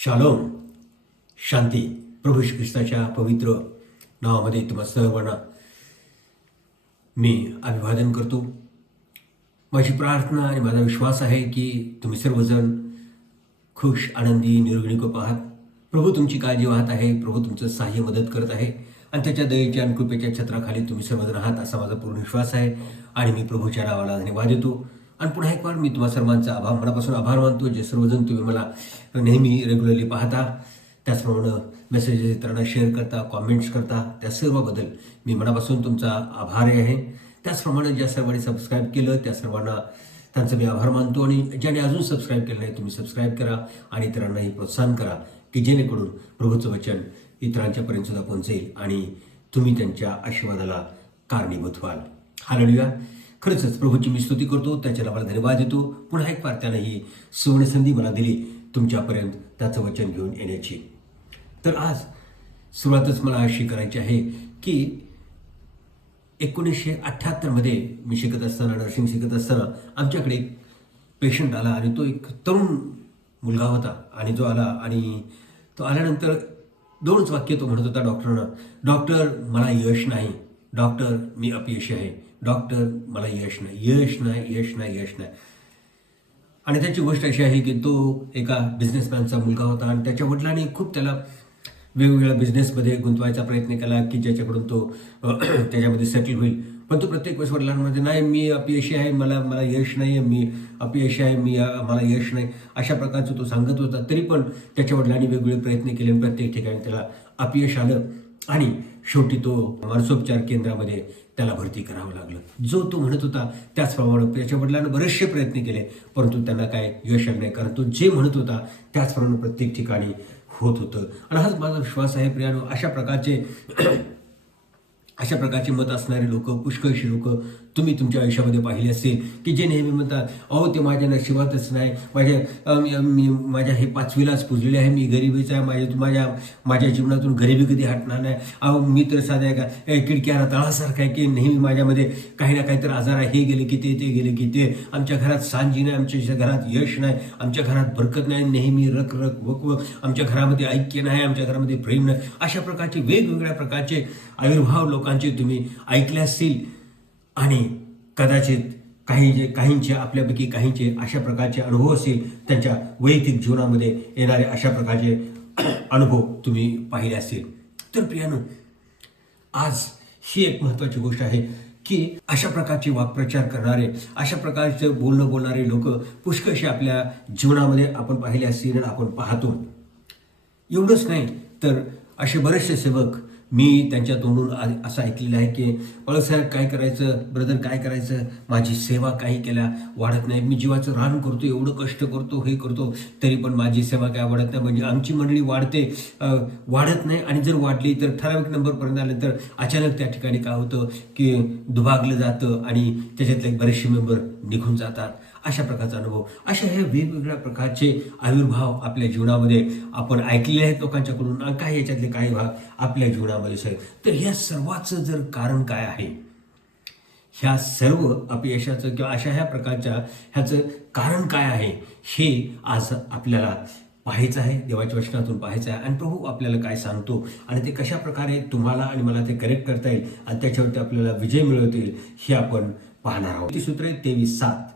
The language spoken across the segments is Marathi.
शालोम, शांती. प्रभू श्री ख्रिस्ताच्या पवित्र नावामध्ये तुम्हा सर्वांना मी अभिवादन करतो. माझी प्रार्थना आणि माझा विश्वास आहे की तुम्ही सर्वजण खुश, आनंदी, निरोगी आहात. प्रभू तुमची काळजी वाहत आहे. प्रभू तुमचं सहाय्य मदत करत आहे आणि त्याच्या दयेच्या आणि कृपेच्या छत्राखाली तुम्ही सर्वजण आहात असा माझा पूर्ण विश्वास आहे. आणि मी प्रभूच्या नावाला धन्यवाद देतो. आणि पुन्हा एक बार मी तुम्हा सर्वांचा मनापासून आभार मानतो, जे सर्वजण तुम्ही मला नेहमी रेग्युलरली पाहता, त्याचप्रमाणे मेसेजेस इतरांना शेअर करता, कॉमेंट्स करता, त्या सर्वाबद्दल मी मनापासून तुमचा आभारी आहे. त्याचप्रमाणे ज्या सर्वांनी सबस्क्राईब केलं त्या सर्वांना त्यांचा मी आभार मानतो. आणि ज्याने अजून सबस्क्राईब केलं नाही तुम्ही सबस्क्राईब करा आणि इतरांनाही प्रोत्साहन करा की जेणेकरून प्रभूचं वचन इतरांच्यापर्यंत सुद्धा पोहोचेल आणि तुम्ही त्यांच्या आशीर्वादाला कारणीभूत व्हाल. हालेलुया. खरंच प्रभूची मी स्तुती करतो, त्याच्या नावाला धन्यवाद देतो. पुन्हा एक वार त्यानं ही सुवर्ण संधी मला दिली तुमच्यापर्यंत त्याचं वचन घेऊन येण्याची. तर आज सुरुवातच मला अशी करायची आहे की 1978 मी शिकत असताना, नर्सिंग शिकत असताना आमच्याकडे एक पेशंट आला आणि तो एक तरुण मुलगा होता. आणि जो आला आणि तो आल्यानंतर दोनच वाक्य तो म्हणत होता डॉक्टरांना, डॉक्टर मला यश नाही, डॉक्टर मी अपयशी आहे, डॉक्टर मला यश नाही, यश नाही, यश नाही, यश नाही. आणि त्याची गोष्ट अशी आहे की तो एका बिझनेसमॅनचा मुलगा होता आणि त्याच्या वडिलांनी खूप त्याला वेगवेगळ्या बिझनेसमध्ये गुंतवायचा प्रयत्न केला की ज्याच्याकडून तो त्याच्यामध्ये सेटल होईल. पण तो प्रत्येक वेळेस वडिलांमध्ये नाही, मी अपयशी आहे, मला यश नाही आहे, मी अपयशी आहे, मला यश नाही, अशा प्रकारचं तो सांगत होता. तरी पण त्याच्या वडिलांनी वेगवेगळे प्रयत्न केले आणि प्रत्येक ठिकाणी त्याला अपयश आलं आणि शेवटी तो मानसोपचार केंद्रामध्ये त्याला भरती करावं लागलं. जो तो म्हणत होता त्याचप्रमाणे त्याच्या वडिलांना बरेचसे प्रयत्न केले परंतु त्यांना काय यश आलं नाही, कारण तो जे म्हणत होता त्याचप्रमाणे प्रत्येक ठिकाणी होत होतं. आणि हाच माझा विश्वास आहे प्रियानो, अशा प्रकारचे मत असणारे लोक, पुष्कळशी लोक तुम्ही तुमच्या आयुष्यामध्ये पाहिले असेल की जे नेहमी म्हणतात, अहो ते माझ्या नशिबातच नाही, माझ्या हे 5वीलाच पुजलेले आहे, मी गरिबीच आहे, माझ्या जीवनातून गरिबी कधी हटणार नाही, अहो मी तर साध्या का किडक्याला तळासारखा आहे की नेहमी माझ्यामध्ये काही ना काहीतरी आजार आहे, हे गेले की ते गेले की ते, आमच्या घरात सांजी नाही, आमच्या घरात यश नाही, आमच्या घरात बरकत नाही, नेहमी रक वक, आमच्या घरामध्ये ऐक्य नाही, आमच्या घरामध्ये प्रेम नाही. अशा प्रकारचे वेगवेगळ्या प्रकारचे आविर्भाव लोकांचे तुम्ही ऐकले असतील. आणि कदाचित काहींचे आपल्यापैकी काहींचे अशा प्रकारचे अनुभव असतील, त्यांच्या वैयक्तिक जीवनामध्ये येणारे अशा प्रकारचे अनुभव तुम्ही पाहिले असतील. तर प्रियानो, आज ही एक महत्त्वाची गोष्ट आहे की अशा प्रकारचे वाक्प्रचार करणारे, अशा प्रकारचे बोलणारे लोक पुष्कळसे आपल्या जीवनामध्ये आपण पाहिले असतील आणि आपण पाहतो. एवढंच नाही तर असे बरेचसे सेवक मी त्यांच्या तोंडून असं ऐकलेलं आहे की बाळासाहेब काय करायचं, ब्रदर काय करायचं, माझी सेवा काही केल्या वाढत नाही, मी जीवाचं रान करतो, एवढं कष्ट करतो, हे करतो, तरी पण माझी सेवा काय वाढत नाही. म्हणजे आमची मंडळी वाढत नाही आणि जर वाढली तर ठराविक नंबरपर्यंत आले तर अचानक त्या ठिकाणी काय होतं की दुभागलं जातं आणि त्याच्यातले बरेचसे मेंबर निघून जातात. अशा प्रकारचा अनुभव, अशा हे वेगवेगळ्या प्रकारचे आविर्भाव आपल्या जीवनामध्ये आपण ऐकलेले आहेत लोकांच्याकडून आणि काही याच्यातले काही भाग आपल्या जीवनामध्ये सर. तर ह्या सर्वाचं जर कारण काय आहे, ह्या सर्व अपयशाचं किंवा अशा ह्या प्रकारच्या ह्याचं कारण काय आहे हे आज आपल्याला पाहायचं आहे, देवाच्या वचनातून पाहायचं आहे. आणि प्रभू आपल्याला काय सांगतो आणि ते कशा प्रकारे तुम्हाला आणि मला ते करेक्ट करता येईल आणि त्याच्यावरती आपल्याला विजय मिळवता येईल हे आपण पाहणार आहोत. ती सूत्र 23:7,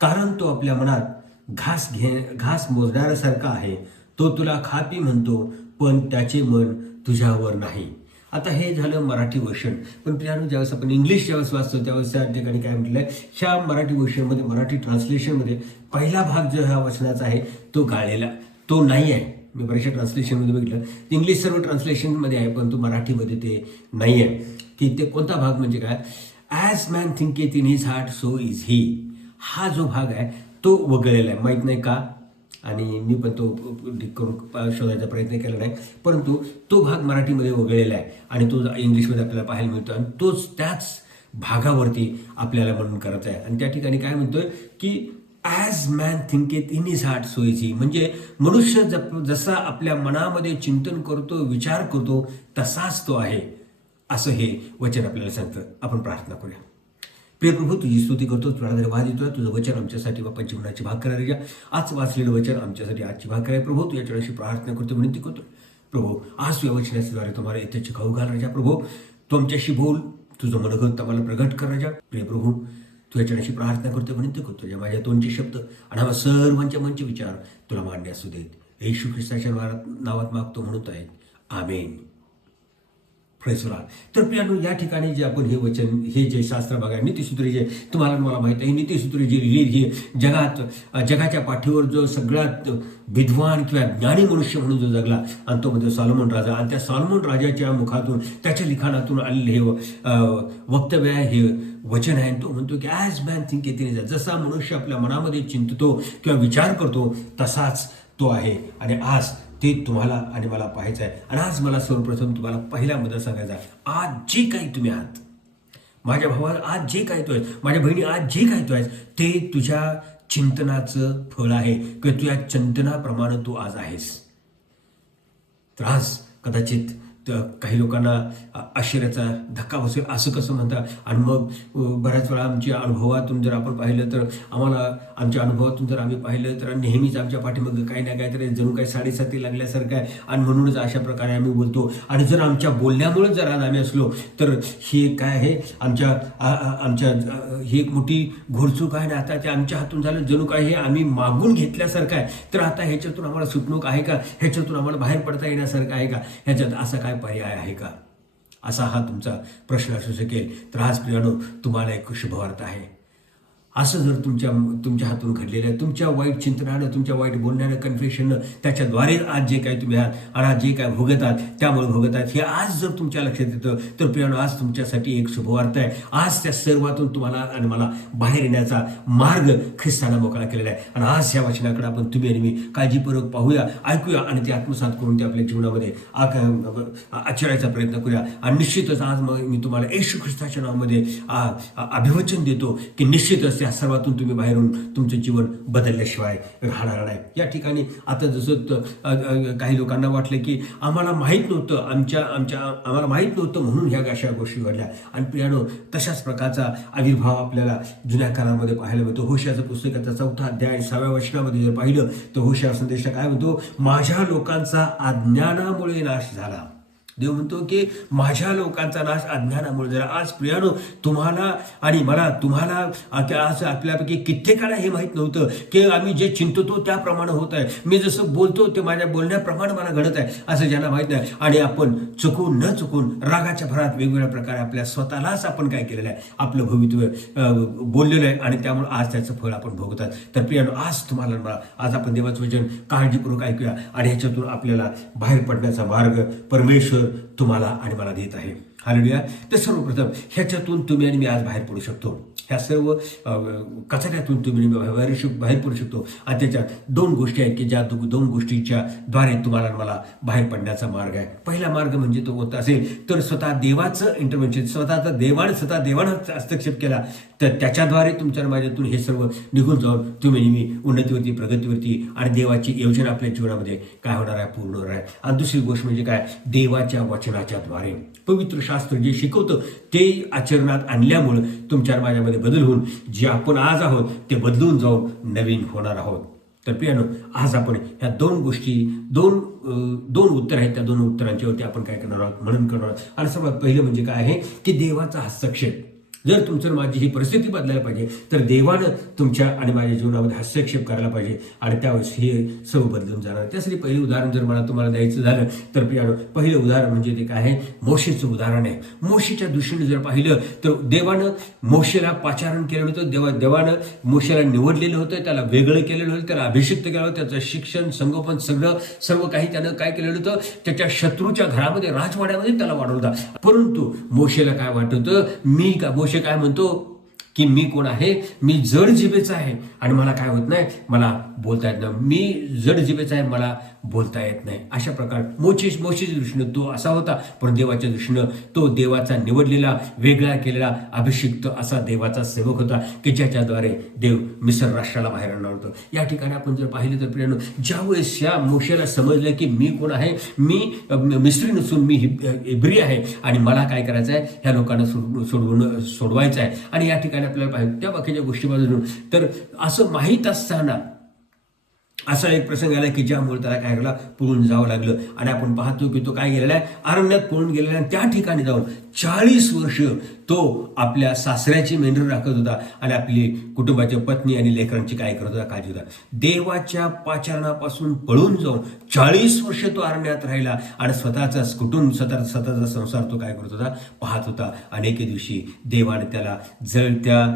कारण तो आपल्या मनात घास मोजणाऱ्यासारखा आहे, तो तुला खापी म्हणतो पण त्याचे मन तुझ्यावर नाही. आता हे झालं मराठी वर्षन. पण प्रियानो, ज्यावेळेस आपण इंग्लिश वाचतो त्यावेळेस त्या ठिकाणी काय म्हटलंय, ह्या मराठी वर्षनमध्ये, मराठी ट्रान्सलेशनमध्ये पहिला भाग जो ह्या वचनाचा आहे तो गाळलेला तो नाही आहे. मी बऱ्याचशा ट्रान्सलेशनमध्ये बघितलं, इंग्लिश सर्व ट्रान्सलेशनमध्ये आहे पण तो मराठीमध्ये ते नाही आहे. की ते कोणता भाग म्हणजे काय, as man thinketh in his heart so is he, हा जो भाग आहे तो वगळलेला आहे. माहीत नाही का, आणि मी पण तो करून शोधायचा प्रयत्न केला नाही, परंतु तो भाग मराठीमध्ये वगळलेला आहे आणि तो इंग्लिशमध्ये आपल्याला पाहायला मिळतो आणि त्याच भागावरती आपल्याला म्हणून करायचं आहे. आणि त्या ठिकाणी काय म्हणतोय की as man thinketh in his heart so is he, म्हणजे मनुष्य जसा आपल्या मनामध्ये चिंतन करतो, विचार करतो, तसाच तो आहे, असं हे वचन आपल्याला सांगतं. आपण प्रार्थना करूया. प्रिय प्रभू, तुझी स्तुती करतो, तुला धन्यवाद देतोय. तुझं वचन आमच्यासाठी बाप्पा जीवनाची भाकर आहे राजा. आज वाचलेलं वचन आमच्यासाठी आजची भाकर आहे प्रभू. तू याच्याशी प्रार्थना करतो, विनंती करतो प्रभू. आज तू या वचनाद्वारे तुम्हाला इथे खाऊ घाल राजा. प्रभू, तू आमच्याशी बोल, तुझं मनोगत आम्हाला प्रगट कर राजा. प्रिय प्रभू, तू याच्याशी प्रार्थना करतो, विनंती करतो राजा. माझ्या तोंडचे शब्द आणि आम्हा सर्वांच्या मनचे विचार तुला मान्य असू देत. येशू ख्रिस्ताच्या नावात मागतो म्हणत आहेत, आमेन. तर प्रियानो, या ठिकाणी जे आपण हे वचन, हे जे शास्त्र बघा, नीतिसूत्रे जे तुम्हाला मला माहीत आहे, नीतिसूत्रे जी लिहिली ही जगाच्या पाठीवर जो सगळ्यात विद्वान किंवा ज्ञानी मनुष्य म्हणून जो जगला, आणि तो म्हणजे सॉलोमन राजा. आणि त्या सॉलोमन राजाच्या मुखातून, त्याच्या लिखाणातून आलेले हे वक्तव्य आहे, हे वचन आहे. तो म्हणतो की ॲज मॅन थिंक येते, जसा मनुष्य आपल्या मनामध्ये चिंततो किंवा विचार करतो तसाच तो आहे. आणि आज ते तुम्हाला आणि मला पाहायचं आहे. आणि आज मला सर्वप्रथम तुम्हाला पहिला मुद्दा सांगायचा आहे. आज जे काही तुम्ही आहात, माझ्या भावाला आज जे काही तू आहेस, माझ्या बहिणी आज जे काही तू आहेस, ते तुझ्या चिंतनाचं फळ आहे किंवा तुझ्या चिंतनाप्रमाणे तू आज आहेस. तर आज कदाचित काही लोकांना आश्चर्याचा धक्का बसेल, असं कसं म्हणतात. आणि मग बऱ्याच वेळा आमच्या अनुभवातून जर आपण पाहिलं तर आमच्या अनुभवातून जर आम्ही पाहिलं तर नेहमीच आमच्या पाठीमागं काही ना काहीतरी जणू काही साडेसाती लागल्यासारखं आहे. आणि म्हणूनच अशा प्रकारे आम्ही बोलतो. आणि जर आमच्या बोलण्यामुळे जर आज आम्ही असलो तर हे काय आहे, आमच्या ही एक मोठी घोडचूक आहे. आणि आता ते आमच्या हातून झालं, जणू काय हे आम्ही मागून घेतल्यासारखं आहे. तर आता ह्याच्यातून आम्हाला सुटणूक आहे का, ह्याच्यातून आम्हाला बाहेर पडता येण्यासारखं आहे का, ह्याच्यात असा काय पर्याय आहे का, असा हा तुमचा प्रश्न असू शकेल. तर आज प्रियानो, तुम्हाला एक शुभवार्ता आहे. असं जर तुमच्या हातून घडलेलं आहे, तुमच्या वाईट चिंतनानं, तुमच्या वाईट बोलण्यानं, कन्फ्युशननं, त्याच्याद्वारे आज जे काही तुम्ही आहात आणि आज जे काय भोगतात त्यामुळे भोगतात, हे आज जर तुमच्या लक्षात येतं तर प्रियानो, आज तुमच्यासाठी एक शुभवार्ता आहे. आज त्या सर्वातून तुम्हाला आणि मला बाहेर येण्याचा मार्ग ख्रिस्तानं मोकळा केलेला आहे. आणि आज ह्या वचनाकडे आपण तुम्ही आणि मी काळजीपूर्वक पाहूया, ऐकूया आणि ते आत्मसात करून ते आपल्या जीवनामध्ये आचरायचा प्रयत्न करूया. आणि निश्चितच आज मग मी तुम्हाला येशू ख्रिस्ताच्या नावामध्ये अभिवचन देतो की निश्चितच त्या सर्वातून तुम्ही बाहेरून तुमचं जीवन बदलल्याशिवाय राहणार नाही. या ठिकाणी आता जसं काही लोकांना वाटलं की आम्हाला माहीत नव्हतं, आम्हाला माहीत नव्हतं म्हणून ह्या अशा गोष्टी घडल्या. आणि प्रियानो, तशाच प्रकारचा आविर्भाव आपल्याला जुन्या काळामध्ये पाहायला मिळतो. होशियाचं पुस्तकाचा 4 अध्याय 6व्या वचनामध्ये जर पाहिलं तर होशिया संदेश काय म्हणतो, माझ्या लोकांचा अज्ञानामुळे नाश झाला. देव म्हणतो की माझ्या लोकांचा नाश अज्ञानामुळे झाला. आज प्रियानो, तुम्हाला आणि मला, तुम्हाला आज आपल्यापैकी कित्येकाला हे माहीत नव्हतं की आम्ही जे चिंततो त्याप्रमाणे होत आहे, मी जसं बोलतो ते माझ्या बोलण्याप्रमाणे मला घडत आहे, असं ज्याला माहीत नाही. आणि आपण चुकून न चुकून रागाच्या भरात वेगवेगळ्या प्रकारे आपल्या स्वतःलाच आपण काय केलेलं आहे, आपलं भवितव्य बोललेलं आहे. आणि त्यामुळे आज त्याचं फळ आपण भोगतात. तर प्रियानो, आज तुम्हाला मला, आज आपण देवाचं वचन काळजीपूर्वक ऐकूया आणि ह्याच्यातून आपल्याला बाहेर पडण्याचा मार्ग परमेश्वर तुम्हाला आणि मला देत आहे. हालेलुया. तर सर्वप्रथम ह्याच्यातून तुम्ही आणि मी आज बाहेर पडू शकतो. ह्या सर्व कचऱ्यातून तुम्ही बाहेर पडू शकतो. आणि त्याच्यात 2 गोष्टी आहेत की ज्या 2 गोष्टीच्या द्वारे तुम्हाला मला बाहेर पडण्याचा मार्ग आहे. पहिला मार्ग म्हणजे तो कोणता असेल तर स्वतः देवाचं इंटरव्हेन्शन, स्वतः देवानं हस्तक्षेप केला तर त्याच्याद्वारे तुमच्या माझ्यातून हे सर्व निघून जाऊन तुम्ही नेहमी उन्नतीवरती, प्रगतीवरती आणि देवाची योजना आपल्या जीवनामध्ये काय होणार आहे, पूर्ण होणार आहे. आणि दुसरी गोष्ट म्हणजे काय, देवाच्या वचनाच्या द्वारे पवित्र शास्त्र जे शिकवतं ते आचरणात आणल्यामुळं तुमच्या माझ्यामध्ये बदल होऊन जे आपण आज आहोत ते बदलून जाऊन नवीन होणार आहोत. तर प्रियानो, आज आपण ह्या 2 गोष्टी, दोन उत्तर आहेत, त्या 2 उत्तरांच्यावरती आपण काय करणार आहोत, म्हणून करणार आहोत. आणि सर्वात पहिलं म्हणजे काय आहे की देवाचा हस्तक्षेप. जर तुमचं माझी ही परिस्थिती बदलायला पाहिजे तर देवानं तुमच्या आणि माझ्या जीवनामध्ये हस्तक्षेप करायला पाहिजे आणि त्यावेळेस हे सर्व बदलून जाणार. त्यासाठी पहिलं उदाहरण जर मला तुम्हाला द्यायचं झालं तर प्रियानो, पहिलं उदाहरण म्हणजे ते काय आहे, मोशेचं उदाहरण आहे. मोशेच्या दृष्टीने जर पाहिलं तर देवानं मोशेला पाचारण केलेलं होतं, देवानं मोशेला निवडलेलं होतं, त्याला वेगळं केलेलं होतं, त्याला अभिषिक्त केलं होतं, त्याचं शिक्षण, संगोपन सर्व काही त्यानं काय केलेलं होतं, त्याच्या शत्रूच्या घरामध्ये, राजवाड्यामध्ये त्याला वाढवलं होतं. परंतु मोशेला काय वाटत होतं, मोशे काय म्हणतो की मी कोण आहे, मी जड जिभेचा आहे आणि मला काय होत नाही, मला बोलता येत नाही, मी जड जिभेचा आहे, मला बोलता येत नाही. अशा प्रकार मोशेच्या दृष्टीनं तो असा होता, पण देवाच्या दृष्टीनं तो देवाचा निवडलेला, वेगळा केलेला, अभिषिक्त असा देवाचा सेवक होता की ज्याच्याद्वारे देव मिस्र राष्ट्राला बाहेर आणणार होतं. या ठिकाणी आपण जर पाहिलं तर प्रियानो, ज्यावेळेस या मोशेला समजलं की मी कोण आहे, मी मिस्री नसून मी इब्री आहे आणि मला काय करायचं आहे, ह्या लोकांना सोडवायचं आहे. आणि या ठिकाणी आणि आपल्याला पाहिजे त्या बाकीच्या गोष्टी बाजून. तर असं माहीत असताना असा एक प्रसंग आला की ज्यामुळे त्याला काय केला, पळून जावं लागलं. आणि आपण पाहतो की तो काय गेलेला आहे, अरण्यात पळून गेलेला. आणि त्या ठिकाणी जाऊन 40 वर्ष तो आपल्या सासऱ्याची मेंढर राखत होता आणि आपली कुटुंबाच्या पत्नी आणि लेकरांची काय करत होता, काळजी होता. देवाच्या पाचारणापासून पळून जाऊन 40 वर्ष तो अरण्यात राहिला आणि स्वतःचाच कुटुंब, स्वतःचा संसार तो काय करत होता, पाहत होता. आणि एके दिवशी देवाने त्याला जळत्या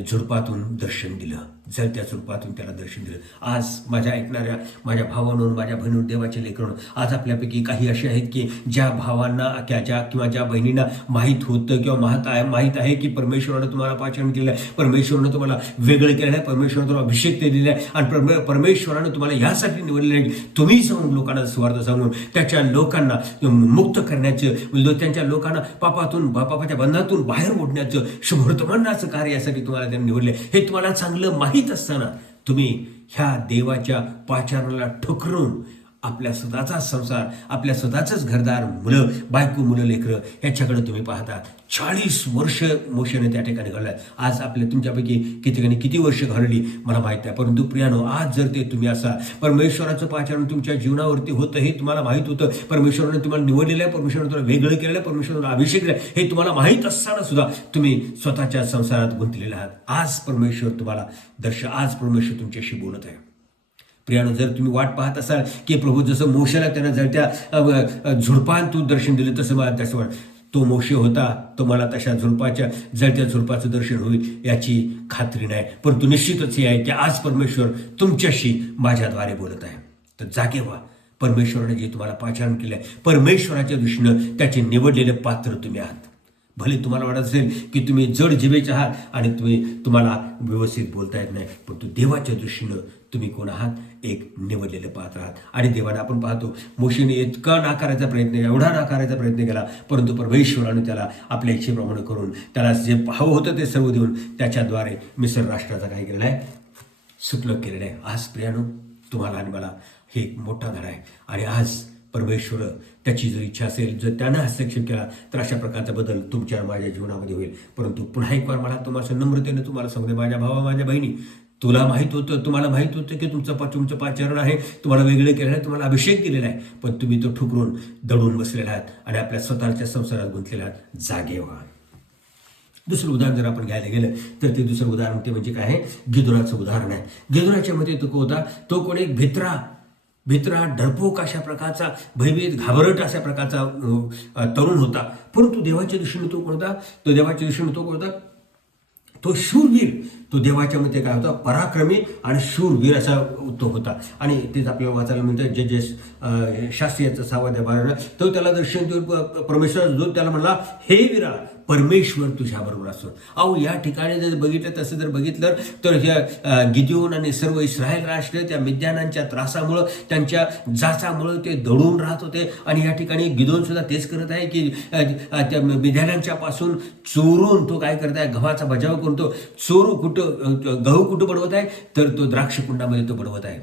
झुडपातून दर्शन दिलं, जळत्या झुडपातून त्याला दर्शन दिलं. आज माझ्या ऐकणाऱ्या माझ्या भावांनो, माझ्या बहिणींनो, देवाचे लेकरांनो, आज आपल्यापैकी काही असे आहेत की ज्या भावांना किंवा ज्या बहिणींना माहीत होतं किंवा माहीत आहे की परमेश्वरानं तुम्हाला पाचन केलेलं आहे, परमेश्वरानं तुम्हाला वेगळं केलेलं आहे, परमेश्वरानं तुम्हाला अभिषेक दिलेला आहे आणि परमेश्वरानं तुम्हाला यासाठी निवडलेलं आहे की तुम्ही जाऊन लोकांना सुवार्थ सांगून त्याच्या लोकांना मुक्त करण्याचं, त्यांच्या लोकांना पापाच्या बंधातून बाहेर ओढण्याचं, शुभवर्तमानाचं कार्य यासाठी तुम्हाला त्यांनी निवडले. हे तुम्हाला चांगलं माहीत असताना तुम्ही ह्या देवाच्या पाचारणाला ठुकरून आपल्या स्वतःचा संसार, आपल्या स्वतःचंच घरदार, मुलं बायको, मुलं लेकरं ह्याच्याकडे तुम्ही पाहता. 40 वर्ष मोशेने त्या ठिकाणी घडलं. आज आपल्या तुमच्यापैकी किती वर्ष घडली मला माहीत आहे, परंतु प्रियानो, आज जर ते तुम्ही असा परमेश्वराचं पाचारण तुमच्या जीवनावरती होतं हे तुम्हाला माहीत होतं, परमेश्वराने तुम्हाला निवडलेलं आहे, परमेश्वराने तुम्हाला वेगळं केलेलं आहे, परमेश्वराने अभिषेक दिला हे तुम्हाला माहीत असताना सुद्धा तुम्ही स्वतःच्या संसारात गुंतलेले आहात. आज परमेश्वर तुम्हाला आज परमेश्वर तुमच्याशी बोलत आहे. प्रियानं, जर तुम्ही वाट पाहत असाल की प्रभू जसं मोशेला त्यानं जळत्या झुडपांतून दर्शन दिलं तसं मला त्याचं वाट, तो मोशे होता, तो मला तशा जळत्या झुडपाचं दर्शन होईल याची खात्री नाही, परंतु निश्चितच हे आहे की आज परमेश्वर तुमच्याशी माझ्याद्वारे बोलत आहे. तर जागे व्हा. परमेश्वराने जे तुम्हाला पाचारण केलं आहे, परमेश्वराच्या दृष्टीनं त्याचे निवडलेले पात्र तुम्ही आहात. भले तुम्हाला वाटत असेल की तुम्ही जड जिभेचे आहात आणि तुम्हाला व्यवस्थित बोलता येत नाही, परंतु देवाच्या दृष्टीनं तुम्ही कोण आहात, एक निवडलेले पात्र आहात. आणि देवाने आपण पाहतो मोशेने एवढा नाकारायचा प्रयत्न केला, परंतु परमेश्वराने त्याला आपल्या इच्छेप्रमाणे करून त्याला जे हवं होतं ते सर्व देऊन त्याच्याद्वारे मिस्र राष्ट्राचा काय केलेला आहे, सुटलं केलेलं आहे. आज प्रियानो, तुम्हाला आणि मला हे एक मोठा धडा आहे. आणि आज परमेश्वर त्याची जर इच्छा असेल, जर त्यानं हस्तक्षेप केला तर अशा प्रकारचा बदल तुमच्या माझ्या जीवनामध्ये होईल. परंतु पुन्हा एक वार मला तुम्हाला नम्रतेने तुम्हाला सांगते, माझ्या भावा, माझ्या बहिणी, तुम्हाला माहीत होतं की तुमचं पाचारण आहे, तुम्हाला वेगळे केलेलं आहे, तुम्हाला अभिषेक दिलेला आहे, पण तुम्ही तो ठुकरून दडून बसलेला आहात आणि आपल्या स्वतःच्या संसारात गुंतलेला आहात. जागे व्हा. दुसरं उदाहरण जर आपण घ्यायला गेलं तर ते दुसरं उदाहरण ते म्हणजे काय आहे, गिदोनाचं उदाहरण आहे. गिदोनाच्या मध्ये तो होता, तो कोण एक भित्रा डरपोक अशा प्रकारचा, भयभीत घाबरट अशा प्रकारचा तरुण होता. परंतु देवाच्या दृष्टीने तो कोण होता, तो शूरवीर. तो देवाच्या मध्ये काय होता, पराक्रमी आणि शूरवीर असा तो होता. आणि तेच आपल्याला वाचायला मिळतं जजेस शास्त्रीयाचं 6:12. तो त्याला दर्शन देऊन परमेश्वर दूत त्याला म्हणला, हे वीरा, परमेश्वर तुझ्याबरोबर असतो. अहो, या ठिकाणी जर बघितलं तर ह्या गिदिओन आणि सर्व इस्रायल राष्ट्र त्या मिद्यानांच्या त्रासामुळं, त्यांच्या जाचामुळं ते दडून राहत होते. आणि या ठिकाणी गिदिओन सुद्धा तेच करत आहे की त्या मिद्यानांच्या पासून चोरून तो काय करत आहे, गव्हाचा बचाव करतो. गहू कुठं बनवत आहे, तर तो द्राक्ष कुंडामध्ये तो बनवत आहे.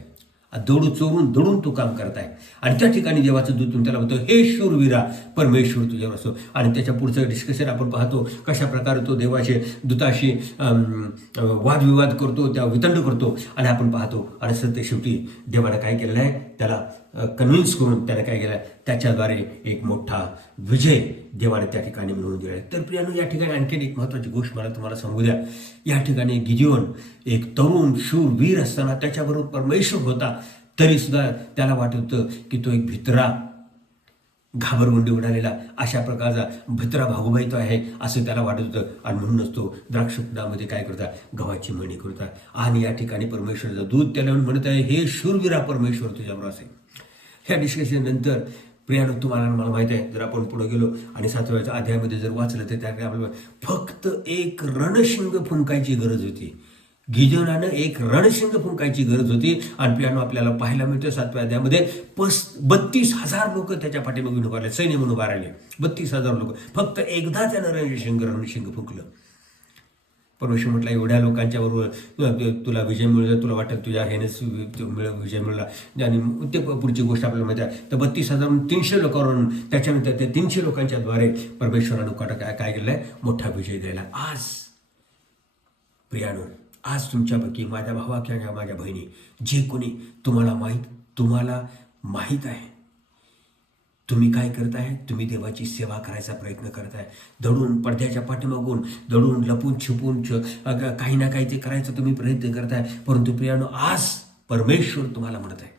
चोरून तो काम करत आहे. आणि त्या ठिकाणी देवाचं दूत त्याला म्हणतो, हे शूरवीरा, परमेश्वर तुझ्यावर असो. आणि त्याच्या पुढचं डिस्कशन आपण पाहतो कशा प्रकारे तो देवाचे दूताशी वादविवाद करतो, त्या वितंड करतो. आणि आपण पाहतो आणि सत्य शेवटी देवाने काय केलेलं आहे, त्याला कन्व्हिन्स करून त्याने काय केलं, त्याच्याद्वारे एक मोठा विजय देवाने त्या ठिकाणी मिळवून दिला आहे. तर प्रियानो, या ठिकाणी आणखीन एक महत्त्वाची गोष्ट मला तुम्हाला सांगू द्या. या ठिकाणी गिदिओन एक तरुण शूरवीर असताना त्याच्याबरोबर परमेश्वर होता, तरी सुद्धा त्याला वाटत होतं की तो एक भित्रा, घाबरगुंडी उडालेला अशा प्रकारचा भित्रा भागोबाई तो आहे असं त्याला वाटत होतं. आणि म्हणूनच तो द्राक्षकुंडामध्ये काय करता, गव्हाची मणी करता. आणि या ठिकाणी परमेश्वराचा दूत त्याला म्हणत आहे, हे शूरवीरा, परमेश्वर तुझ्याबरोबर असेल. ह्या डिस्कशन नंतर प्रियानो, तुम्हाला मला माहिती आहे, जर आपण पुढे गेलो आणि 7व्या अध्यायामध्ये जर वाचलं तर त्याकडे आपल्याला फक्त एक रणशिंग फुंकायची गरज होती. गिदिओनानं एक रणशिंग फुंकायची गरज होती. आणि प्रियानो, आपल्याला पाहायला मिळतं 7व्या अध्यायामध्ये 32,000 लोक त्याच्या पाठीमागून उभारले, सैन्य म्हणून उभा राहिले. 32,000 लोक. फक्त एकदा त्यानं रणशिंग फुंकलं. परमेश्वर म्हटलं, एवढ्या लोकांच्या बरोबर तुला विजय मिळला, तुला वाटतं तुझ्या ह्यानेच विजय मिळाला. आणि ते पुढची गोष्ट आपल्याला माहिती आहे. तर 32,000 300 लोकांवरून, त्याच्यानंतर त्या 300 लोकांच्या द्वारे परमेश्वरानं काय केलेलं आहे, मोठा विजय द्यायला. आज प्रियानो, आज तुमच्यापैकी माझ्या भावा किंवा माझ्या बहिणी जे कोणी तुम्हाला माहीत आहे तुम्ही काय करताय, तुम्ही देवाची सेवा करायचा प्रयत्न करताय, दडून पडद्याच्या पाठीमागून दडून लपून छिपून काही ना काही ते करायचं तुम्ही प्रयत्न करताय. परंतु प्रियानो, आज परमेश्वर तुम्हाला म्हणत आहे,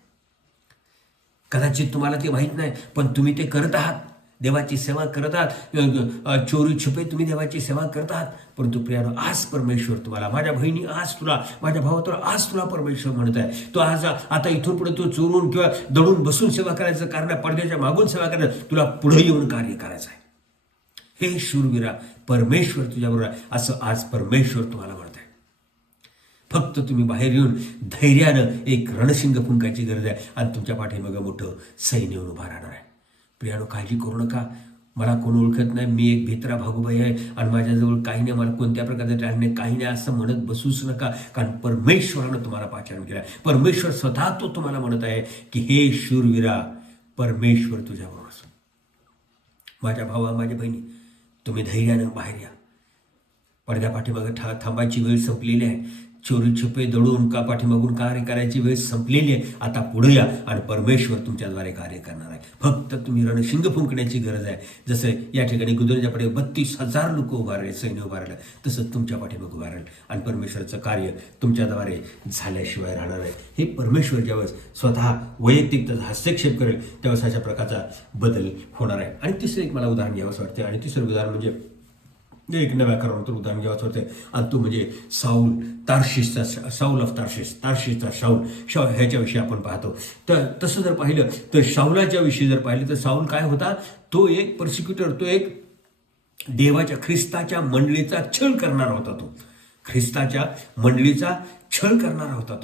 कदाचित तुम्हाला ते माहीत नाही पण तुम्ही ते करत आहात, देवाची सेवा करत आहात, चोरी छुपे तुम्ही देवाची सेवा करत आहात. परंतु प्रियानो, आज परमेश्वर तुम्हाला, माझ्या बहिणी आज तुला, माझ्या भावा तुला, आज तुला परमेश्वर म्हणत आहे, तो आज आता इथून पुढे तो चोरून किंवा दडून बसून सेवा करायचं कारण पडद्याच्या मागून सेवा करायचं, तुला पुढे येऊन कार्य करायचं आहे. हे शूरवीरा, परमेश्वर तुझ्याबरोबर आहे असं आज परमेश्वर तुम्हाला म्हणत आहे. फक्त तुम्ही बाहेर येऊन धैर्यानं एक रणशिंग फुंकायची गरज आहे आणि तुमच्या पाठीमागं मोठं सैन्य उभा राहणार आहे. प्रियानो, काळजी करू नका. मला कोण ओळखत नाही, मी एक भित्रा भागूबाई आहे आणि माझ्याजवळ काही नाही, मला कोणत्या प्रकारचं टॅलेंट नाही, काही नाही असं म्हणत बसूच नका. कारण परमेश्वरानं तुम्हाला पाचारण केलं आहे. परमेश्वर स्वतः तो तुम्हाला म्हणत आहे की हे शूरवीरा, परमेश्वर तुझ्याबरोबर असो. माझ्या भावा, माझ्या बहिणी, तुम्ही धैर्यानं बाहेर या. पडद्या पाठीमागं थांबायची वेळ संपलेली आहे. चोरी छुपे दडून का पाठीमागून कार्य करायची वेळ संपलेली आहे. आता पुढे या आणि परमेश्वर तुमच्याद्वारे कार्य करणार आहे. फक्त तुम्ही रणशिंग फुंकण्याची गरज आहे. जसं या ठिकाणी गुदरच्या पाठी 32,000 लोक उभा राहिले, सैन्य उभा राहिलं, तसं तुमच्या पाठीमागं उभा राहील आणि परमेश्वराचं कार्य तुमच्याद्वारे झाल्याशिवाय राहणार आहे. हे परमेश्वर ज्यावेळेस स्वतः वैयक्तिक त्याचा हस्तक्षेप करेल त्यावेळेस अशा प्रकारचा बदल होणार आहे. आणि तिसरं एक मला उदाहरण घ्यावंसं वाटतं आणि तिसरं उदाहरण म्हणजे एक नव्या करारातून उदाहरण घ्यावंसं वाटतं आणि तो म्हणजे साऊल ऑफ तार्शिसचा शाऊल ह्याच्याविषयी आपण पाहतो. तर तसं जर पाहिलं तर शाऊलाच्या विषयी जर पाहिलं तर साऊल काय होता, तो एक पर्सिक्युटर, तो एक देवाच्या ख्रिस्ताच्या मंडळीचा छळ करणारा होता. ख्रिस्ताच्या मंडळीचा छळ करणारा होता.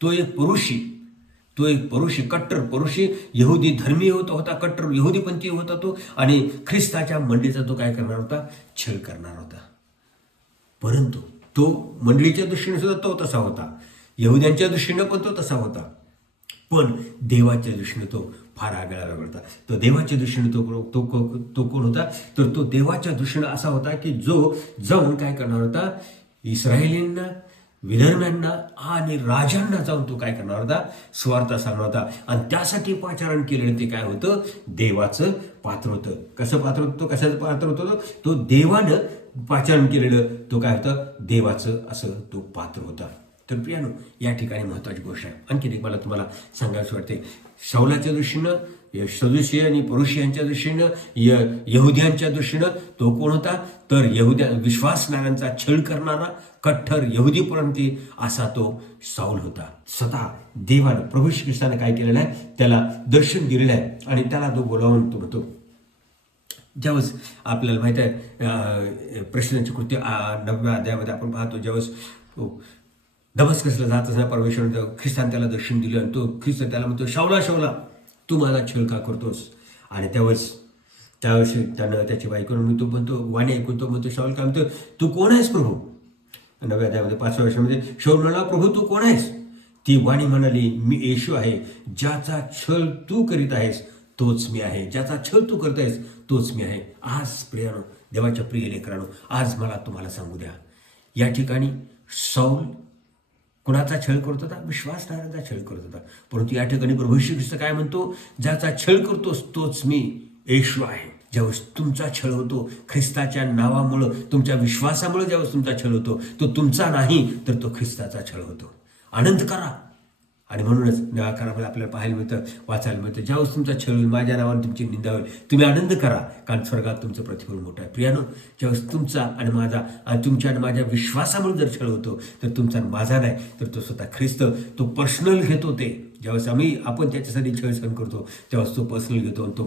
तो एक परुषी, कट्टर परुषी यहुदी धर्मीय होता, कट्टर यहुदीपंथी होता तो, आणि ख्रिस्ताच्या मंडळीचा तो काय करणार होता, छळ करणार होता. परंतु तो मंडळीच्या दृष्टीने सुद्धा तो तसा होता, यहुद्यांच्या दृष्टीने पण तो तसा होता, पण देवाच्या दृष्टीने तो फार आगळा होता. तो देवाच्या दृष्टीने तो कोण होता, तर तो देवाच्या दृष्टीने असा होता की जो जाऊन काय करणार होता, इस्रायलींना, विधर्म्यांना आणि राजांना जाऊन तो काय करणार होता, स्वार्थ सांगणार होता. आणि त्यासाठी पाचारण केलेलं ते काय होतं, देवाचं पात्र होतं. कसं पात्र होतं, कशाचं पात्र होतं, तो देवानं पाचारण केलेलं तो काय होतं, देवाचं असं तो पात्र होता. तर प्रियानो, या ठिकाणी महत्त्वाची गोष्ट आहे. आणखी एक मला तुम्हाला सांगायचं वाटते, शाऊलाच्या दृष्टीनं, सदुशी आणि परुषियांच्या दृष्टीनं, यहुद्यांच्या दृष्टीनं तो कोण होता, तर विश्वासणाऱ्यांचा छळ करणारा कट्टर यहुदीपंथी असा तो साऊल होता. स्वतः देवानं, प्रभू श्री ख्रिस्ताने काय केलेलं आहे, त्याला दर्शन दिलेलं आहे आणि त्याला तो बोलावून तो म्हणतो. ज्यावेळेस आपल्याला माहित आहे, प्रश्नांची कृती 9व्या अध्यायामध्ये आपण पाहतो, ज्यावेळेस दमस्कसला जात असताना परमेश्वर ख्रिस्ताने त्याला दर्शन दिलं आणि तो ख्रिस्त त्याला म्हणतो, शाऊला शाऊला तू माझा छळ का करतोस. आणि त्यावेळेस त्यानं त्याची बायकोनं तो म्हणतो, वाणी ऐकून तो म्हणतो, शाऊल काय म्हणतो, तू कोण आहेस प्रभू. 9व्या अध्यायामध्ये 5व्या वर्षामध्ये शाऊल म्हणाला, प्रभू तू कोण आहेस. ती वाणी म्हणाली, मी येशू आहे, ज्याचा छळ तू करीत आहेस तोच मी आहे, ज्याचा छळ तू करत आहेस तोच मी आहे. आज प्रियानो, देवाच्या प्रिय लेकरांनो, आज मला तुम्हाला सांगू द्या, या ठिकाणी साऊल कुणाचा छळ करत होता, विश्वासणाऱ्यांचा छळ करत होता. परंतु या ठिकाणी प्रभू श्री ख्रिस्त काय म्हणतो, ज्याचा छळ करतोस तोच मी येशू आहे. ज्यावेळेस तुमचा छळ होतो, ख्रिस्ताच्या नावामुळं, तुमच्या विश्वासामुळे ज्यावेळेस तुमचा छळ होतो, तो तुमचा नाही तर तो ख्रिस्ताचा छळ होतो. आनंद करा. आणि म्हणूनच नव्या करारामध्ये आपल्याला पाहायला मिळतं, वाचायला मिळतं, ज्यावेळेस तुमचा छळ होईल, माझ्या नावाने तुमची निंदा होईल, तुम्ही आनंद करा, कारण स्वर्गात तुमचं प्रतिफळ मोठं आहे. प्रियानो, ज्यावेळेस तुमचा आणि माझा आणि तुमच्या आणि माझ्या विश्वासामुळे जर छळ होतो, तर तुमचा माझा नाही तर तो स्वतः ख्रिस्त तो पर्सनल घेतो. ते ज्यावेळेस आपण त्याच्यासाठी छळ सहन करतो, त्यावेळेस तो पर्सनल घेतो आणि तो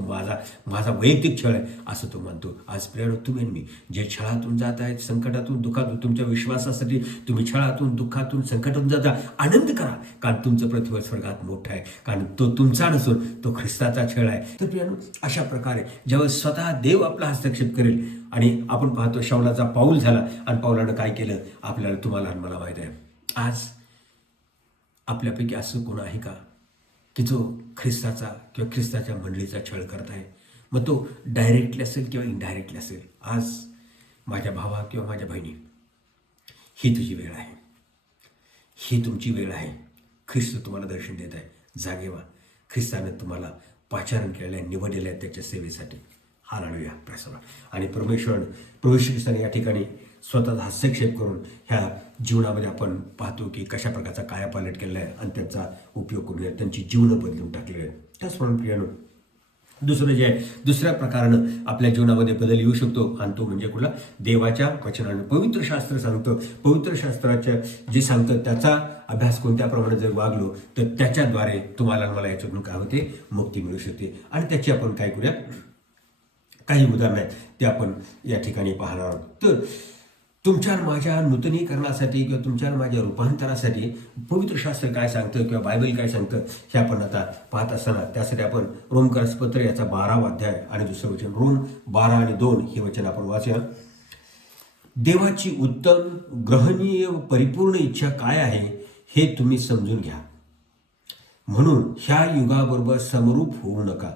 माझा वैयक्तिक छळ आहे असं तो मानतो. आज प्रियानो, तुम्ही आणि मी जे छळातून जात आहेत, संकटातून, दुःखातून, तुमच्या विश्वासासाठी तुम्ही छळातून, दुःखातून, संकटातून जाता, आनंद करा, कारण तुमचं प्रतिफळ स्वर्गात मोठं आहे, कारण तो तुमचा नसून तो ख्रिस्ताचा छळ आहे. तर प्रियानो, अशा प्रकारे ज्यावेळेस स्वतः देव आपला हस्तक्षेप करेल, आणि आपण पाहतो शाऊलाचा पाऊल झाला आणि पाऊलानं काय केलं आपल्याला, तुम्हाला आणि मला माहीत आहे. आज आपल्यापैकी असं कोण आहे का की जो ख्रिस्ताचा किंवा ख्रिस्ताच्या मंडळीचा छळ करत आहे, मग तो डायरेक्टली असेल किंवा इनडायरेक्टली असेल. आज माझ्या भावा किंवा माझ्या बहिणी, ही तुझी वेळ आहे, ही तुमची वेळ आहे. ख्रिस्त तुम्हाला दर्शन देत आहे. जागे व्हा. ख्रिस्ताने तुम्हाला पाचारण केलेलं आहे, निवडलेलं आहे त्याच्या सेवेसाठी. Hallelujah, press the Lord. आणि प्रभू श्री ख्रिस्ताने या ठिकाणी स्वतःचा हस्तक्षेप करून ह्या जीवनामध्ये आपण पाहतो की कशा प्रकारचा कायापालट केलेला आहे आणि त्यांचा उपयोग करून त्यांची जीवनं बदलून टाकलेली आहे. त्याचप्रमाणे प्रियानो, दुसरं जे आहे, दुसऱ्या प्रकारानं आपल्या जीवनामध्ये बदल येऊ शकतो आणि तो म्हणजे कुठला? देवाच्या वचनानं. पवित्र शास्त्र सांगतं, पवित्र शास्त्राच्या जे सांगतं त्याचा अभ्यास कोणत्याप्रमाणे जर वागलो तर त्याच्याद्वारे तुम्हाला मला याच्यातून काय होते? मुक्ती मिळू शकते. आणि त्याची आपण काय करूया? काही उदाहरणं आहेत ते आपण या ठिकाणी पाहणार आहोत. तर तुमच्या माझ्या नूतनीकरणासाठी किंवा तुमच्या माझ्या रूपांतरासाठी पवित्र शास्त्र काय सांगतं किंवा बायबल काय सांगतं हे आपण आता पाहत असताना त्यासाठी आपण रोमकरसपत्र याचा 12वा अध्याय आणि दुसरं वचन रोम 12 आणि 2 हे वचन आपण वाचूया. देवाची उत्तम, ग्रहणीय व परिपूर्ण इच्छा काय आहे हे तुम्ही समजून घ्या. म्हणून ह्या युगाबरोबर समरूप होऊ नका,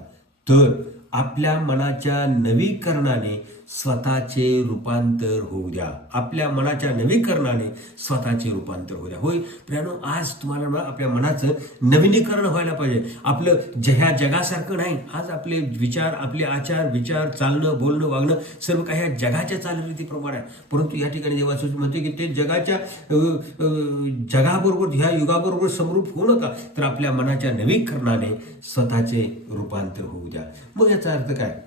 तर आपल्या मनाच्या नवीकरणाने स्वतःचे रूपांतर होऊ द्या. आपल्या मनाच्या नवीकरणाने स्वतःचे रूपांतर होऊ द्या. होय प्रियानो, आज तुम्हाला आपल्या मनाचं नवीनीकरण व्हायला पाहिजे. आपलं ह्या जगासारखं नाही. आज आपले विचार, आपले आचार विचार, चालणं बोलणं वागणं सर्व काही ह्या जगाच्या चालरीतीप्रमाणे आहे. परंतु या ठिकाणी देवाचं म्हणते की ते जगाबरोबर ह्या युगाबरोबर समरूप होऊ नका, तर आपल्या मनाच्या नवीकरणाने स्वतःचे रूपांतर होऊ द्या. मग याचा अर्थ काय?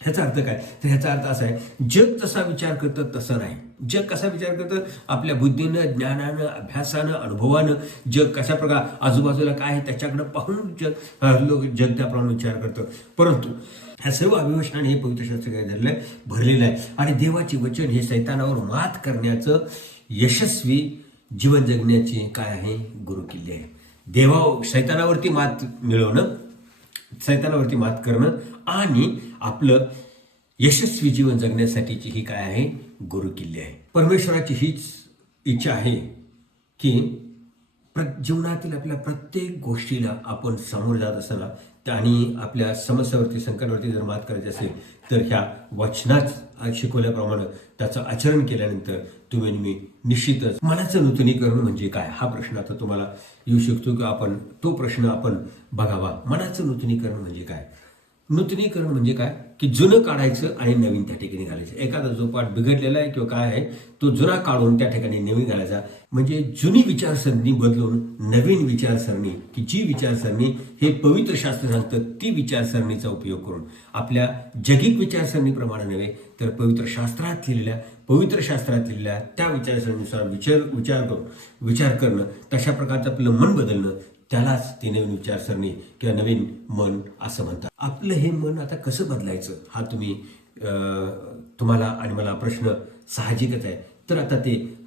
ह्याचा अर्थ काय? तर ह्याचा अर्थ असा आहे, जग जसा विचार करतं तसं नाही. जग कसा विचार करतं? आपल्या बुद्धीनं, ज्ञानानं, अभ्यासानं, अनुभवानं जग कशा प्रकार आजूबाजूला काय आहे त्याच्याकडं पाहून जग त्याप्रमाणे विचार करतं. परंतु ह्या सर्व अभिवचनाने हे पवित्र शास्त्र काय झालेलं आहे? भरलेलं आहे. आणि देवाचे वचन हे सैतानावर मात करण्याचं यशस्वी जीवन जगण्याची काय आहे? गुरुकिल्ली आहे. सैतानावरती मात मिळवणं, सैतानावरती मात करणं आणि आपलं यशस्वी जीवन जगण्यासाठीची ही काय आहे? गुरुकिल्ली आहे. परमेश्वराची हीच इच्छा आहे की जीवनातील आपल्या प्रत्येक गोष्टीला आपण समोर जात असताना आणि आपल्या समस्यावरती, संकटावरती जर मात करायची असेल तर ह्या वचनात शिकवल्याप्रमाणे त्याचं आचरण केल्यानंतर तुम्ही मी निश्चितच मनाचं नूतनीकरण म्हणजे काय हा प्रश्न आता तुम्हाला येऊ शकतो की आपण तो प्रश्न आपण बघावा. मनाचं नूतनीकरण म्हणजे काय? नूतनीकरण म्हणजे काय? की जुनं काढायचं आणि नवीन त्या ठिकाणी घालायचं. एखादा जो पाठ बिघडलेला आहे किंवा काय आहे तो जुना काढून त्या ठिकाणी नवीन घालायचा. म्हणजे जुनी विचारसरणी बदलून नवीन विचारसरणी, की जी विचारसरणी हे पवित्र शास्त्र सांगतं ती विचारसरणीचा उपयोग करून आपल्या जगिक विचारसरणीप्रमाणे नव्हे तर पवित्र शास्त्रात लिहिलेल्या त्या विचारसरणीनुसार विचार करणं, तशा प्रकारचं आपलं मन बदलणं, त्यालाच ती नवीन विचारसरणी किंवा नवीन मन असं म्हणतात. आपलं हे मन आता कसं बदलायचं हा तुम्हाला आणि मला प्रश्न साहजिकच आहे. तर आता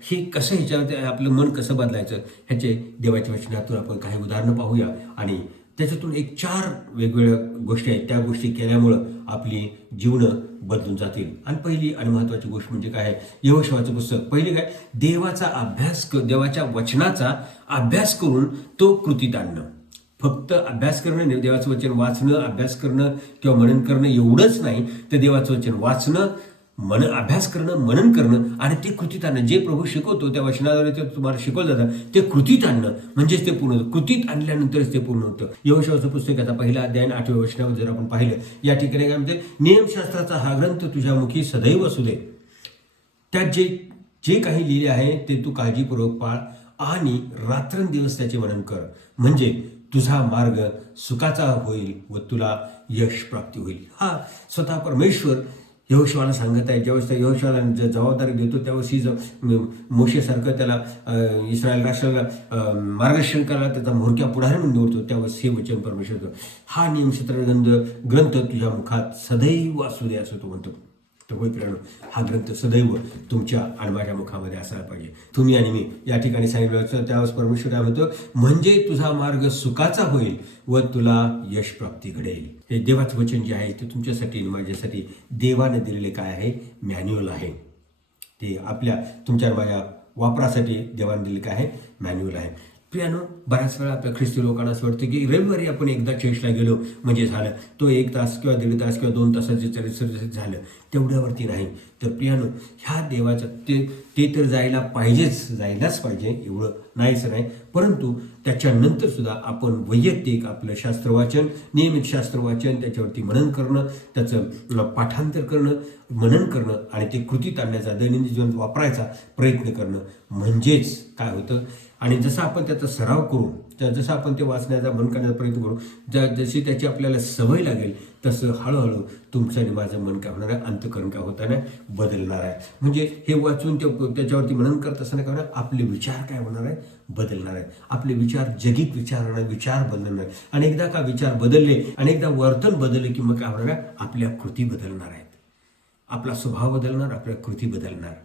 हे कसं ह्याच्यावरती आपलं मन कसं बदलायचं ह्याचे देवाच्या वचनातून आपण काही उदाहरणं पाहूया आणि त्याच्यातून 4 वेगवेगळ्या गोष्टी आहेत. त्या गोष्टी केल्यामुळं आपली जीवनं बदलून जातील. आणि पहिली आणि महत्त्वाची गोष्ट म्हणजे काय आहे? यहोशुआचं पुस्तक. पहिली काय? देवाच्या वचनाचा अभ्यास करून तो कृतीत आणणं. फक्त अभ्यास करणं, देवाचं वचन वाचणं, अभ्यास करणं किंवा मनन करणं एवढंच नाही, तर देवाचं वचन वाचणं, अभ्यास करणं, मनन करणं आणि ते कृतीत आणणं. जे प्रभू शिकवतो त्या वचनाद्वारे ते तुम्हाला शिकवलं जातं ते कृतीत आणणं म्हणजेच ते पूर्ण होतं. कृतीत आणल्यानंतरच ते पूर्ण होतं. यहोशुआचं पुस्तकाचा 1 अध्याय 8व्या वचनावर जर आपण पाहिलं, या ठिकाणी काय म्हणते? नियमशास्त्राचा हा ग्रंथ तुझ्या मुखी सदैव असू दे. त्यात जे काही लिहिले आहे ते तू काळजीपूर्वक पाळ आणि रात्रंदिवस त्याचे मनन कर, म्हणजे तुझा मार्ग सुखाचा होईल व तुला यश प्राप्ती होईल. हा स्वतः परमेश्वर यहोशुआला सांगत आहे. ज्यावेळेस यहोशुआला जबाबदारी देतो त्यावेळेस मोशेसारखं त्याला इस्रायल राष्ट्राला मार्गदर्शन करायला त्याचा म्होरक्या पुढारी म्हणून निवडतो, त्यावेळेस हे वचन परमेश्वर हा नियमशास्त्र ग्रंथ तुझ्या मुखात सदैव असू दे असं तो म्हणतो. तर होय प्रियानो, हा ग्रंथ सदैव तुमच्या आणि माझ्या मुखामध्ये असायला पाहिजे. तुम्ही आणि मी या ठिकाणी सांगितलं त्यावेळेस परमेश्वर काय म्हणतो? म्हणजे तुझा मार्ग सुखाचा होईल व तुला यश प्राप्ती घडेल. हे देवाचं वचन जे आहे ते तुमच्यासाठी आणि माझ्यासाठी देवाने दिलेले काय आहे? मॅन्युअल आहे. ते तुमच्या माझ्या वापरासाठी देवाने दिलेले काय आहे? मॅन्युअल आहे. प्रियानो, बऱ्याच वेळा आपल्या ख्रिस्ती लोकांना असं वाटतं की रविवारी आपण एकदा चर्चला गेलो म्हणजे झालं, तो 1 तास किंवा 1.5 तास किंवा 2 तासाचे चरित्र झालं, तेवढ्यावरती नाही. तर प्रियानो, ह्या देवाचं ते तर जायला पाहिजेच, जायलाच पाहिजे, एवढं नाहीच नाही. परंतु त्याच्यानंतर सुद्धा आपण वैयक्तिक आपलं शास्त्रवाचन, नियमित शास्त्रवाचन, त्याच्यावरती मनन करणं, त्याचं पाठांतर करणं, मनन करणं आणि ते कृतीत आणण्याचा, दैनंदिन जीवनात वापरायचा प्रयत्न करणं म्हणजेच काय होतं. आणि जसं आपण त्याचा सराव करू, जसं आपण ते वाचण्याचा, मन करण्याचा प्रयत्न करू, जशी त्याची आपल्याला सवय लागेल, तसं हळूहळू तुमचं आणि माझं मन काय होणार आहे, अंतःकरण काय होतं ना, बदलणार आहे. म्हणजे हे वाचून त्याच्यावरती मनन करत असताना काय होणार, आपले विचार काय होणार आहे, बदलणार आहे. आपले विचार जगिक विचार बदलणार. अनेकदा का विचार बदलले, अनेकदा वर्तन बदलले की मग काय होणार आहे, आपल्या कृती बदलणार आहेत. आपला स्वभाव बदलणार, आपल्या कृती बदलणार.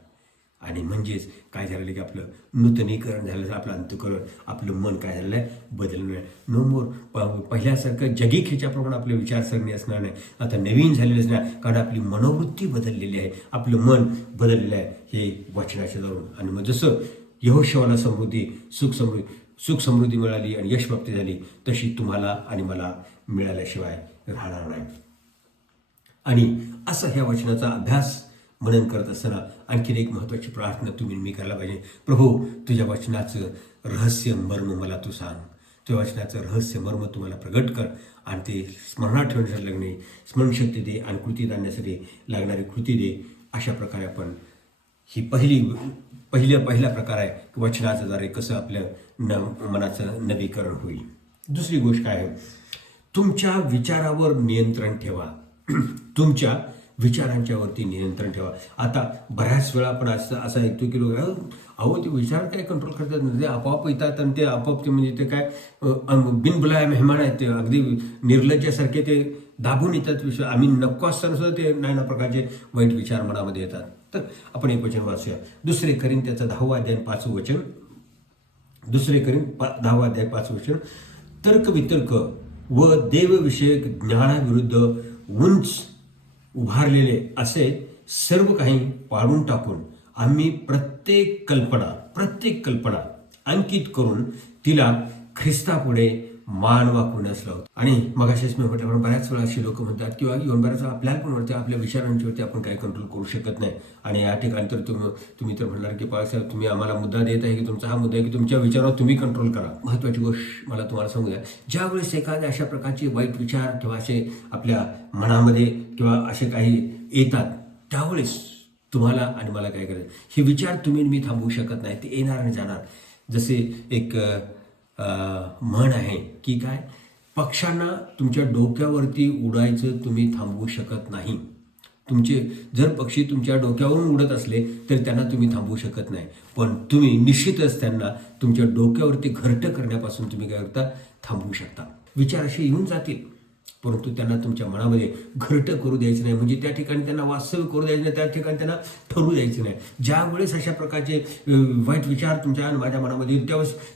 आणि म्हणजेच काय झालेलं की आपलं नूतनीकरण झालं, आपलं अंतःकरण, आपलं मन काय झालेलं आहे, बदलणार आहे. नो मोर पहिल्यासारखं जगिक ह्याच्याप्रमाणे आपली विचारसरणी असणार नाही, आता नवीन झालेलंच नाही, कारण आपली मनोवृत्ती बदललेली आहे, आपलं मन बदललेलं आहे, हे वचनाच्या दरून. आणि मग जसं यहोशुवाला समृद्धी, सुख समृद्धी मिळाली आणि यशप्राप्ती झाली, तशी तुम्हाला आणि मला मिळाल्याशिवाय राहणार नाही. आणि असं ह्या वचनाचा अभ्यास मनन करत असताना आणखीन एक महत्त्वाची प्रार्थना तुम्ही मी करायला पाहिजे. प्रभू, तुझ्या वचनाचं रहस्य मर्म मला तू सांग, तुझ्या वचनाचं रहस्य मर्म तुम्हाला प्रगट कर आणि ते स्मरणात ठेवण्यासाठी लागणे स्मरणशक्ती दे आणि कृतीत आणण्यासाठी लागणारी कृती दे. अशा प्रकारे आपण ही पहिला प्रकार आहे की वचनाच्या द्वारे कसं आपल्या मनाचं नवीकरण होईल. दुसरी गोष्ट काय आहे, तुमच्या विचारावर नियंत्रण ठेवा. तुमच्या विचारांच्यावरती नियंत्रण ठेवा. आता बऱ्याच वेळा आपण असं ऐकतो की लोक, अहो ते विचार काय कंट्रोल करतात, ते आपोआप येतात आणि ते आपोआप ते म्हणजे ते काय बिनबुलाया मेहमान आहेत, ते अगदी निर्लज्जासारखे ते दाबून येतात. आम्ही नको असताना सुद्धा ते नाना प्रकारचे वाईट विचार मनामध्ये येतात. तर आपण एक वचन वाचूया, 2 कोरिंथ्याचं 10 अध्याय 5 वचन. 2 कोरिंथ 10 अध्याय 5 वचन. तर्कवितर्क व देवविषयक ज्ञानाविरुद्ध उंच उभारलेले असे सर्व काही पाडून टाकून आम्ही प्रत्येक कल्पना अंकित करून तिला ख्रिस्तापुढे मान वाकवण्यास लावतो. आणि मगाशीच मी म्हटलं, बऱ्याच वेळा अशी लोक म्हणतात किंवा बऱ्याच वेळा आपल्याला पण वाटतं आपल्या विचारांच्यावरती आपण काही कंट्रोल करू शकत नाही. आणि या ठिकाणी तर तुम्ही तर म्हणणार की बाळासाहेब, तुम्ही आम्हाला मुद्दा देत आहे की तुमचा हा मुद्दा आहे की तुमच्या विचारावर तुम्ही कंट्रोल करा. महत्त्वाची गोष्ट मला तुम्हाला सांगू द्या, ज्यावेळेस एखाद्या अशा प्रकारचे वाईट विचार किंवा असे आपल्या मनामध्ये किंवा असे काही येतात, त्यावेळेस तुम्हाला आणि मला काय करायचं, हे विचार तुम्ही मी थांबवू शकत नाही, ते येणार आणि जाणार. जसे एक म्हण आहे की काय, पक्ष्यांना तुमच्या डोक्यावरती उडायचं तुम्ही थांबवू शकत नाही. जर पक्षी तुमच्या डोक्यावरून उडत असले तर त्यांना तुम्ही थांबवू शकत नाही, पण तुम्ही निश्चितच त्यांना तुमच्या डोक्यावरती घरटं करण्यापासून तुम्ही काय करता, थांबवू शकता. विचार असे येऊन जातील, परंतु त्यांना तुमच्या मनामध्ये घरटं करू द्यायचं नाही, म्हणजे त्या ठिकाणी त्यांना वास्तव्य करू द्यायचं नाही, त्या ठिकाणी त्यांना ठरू द्यायचं नाही. ज्या वेळेस अशा प्रकारचे वाईट विचार तुमच्या माझ्या मनामध्ये येईल,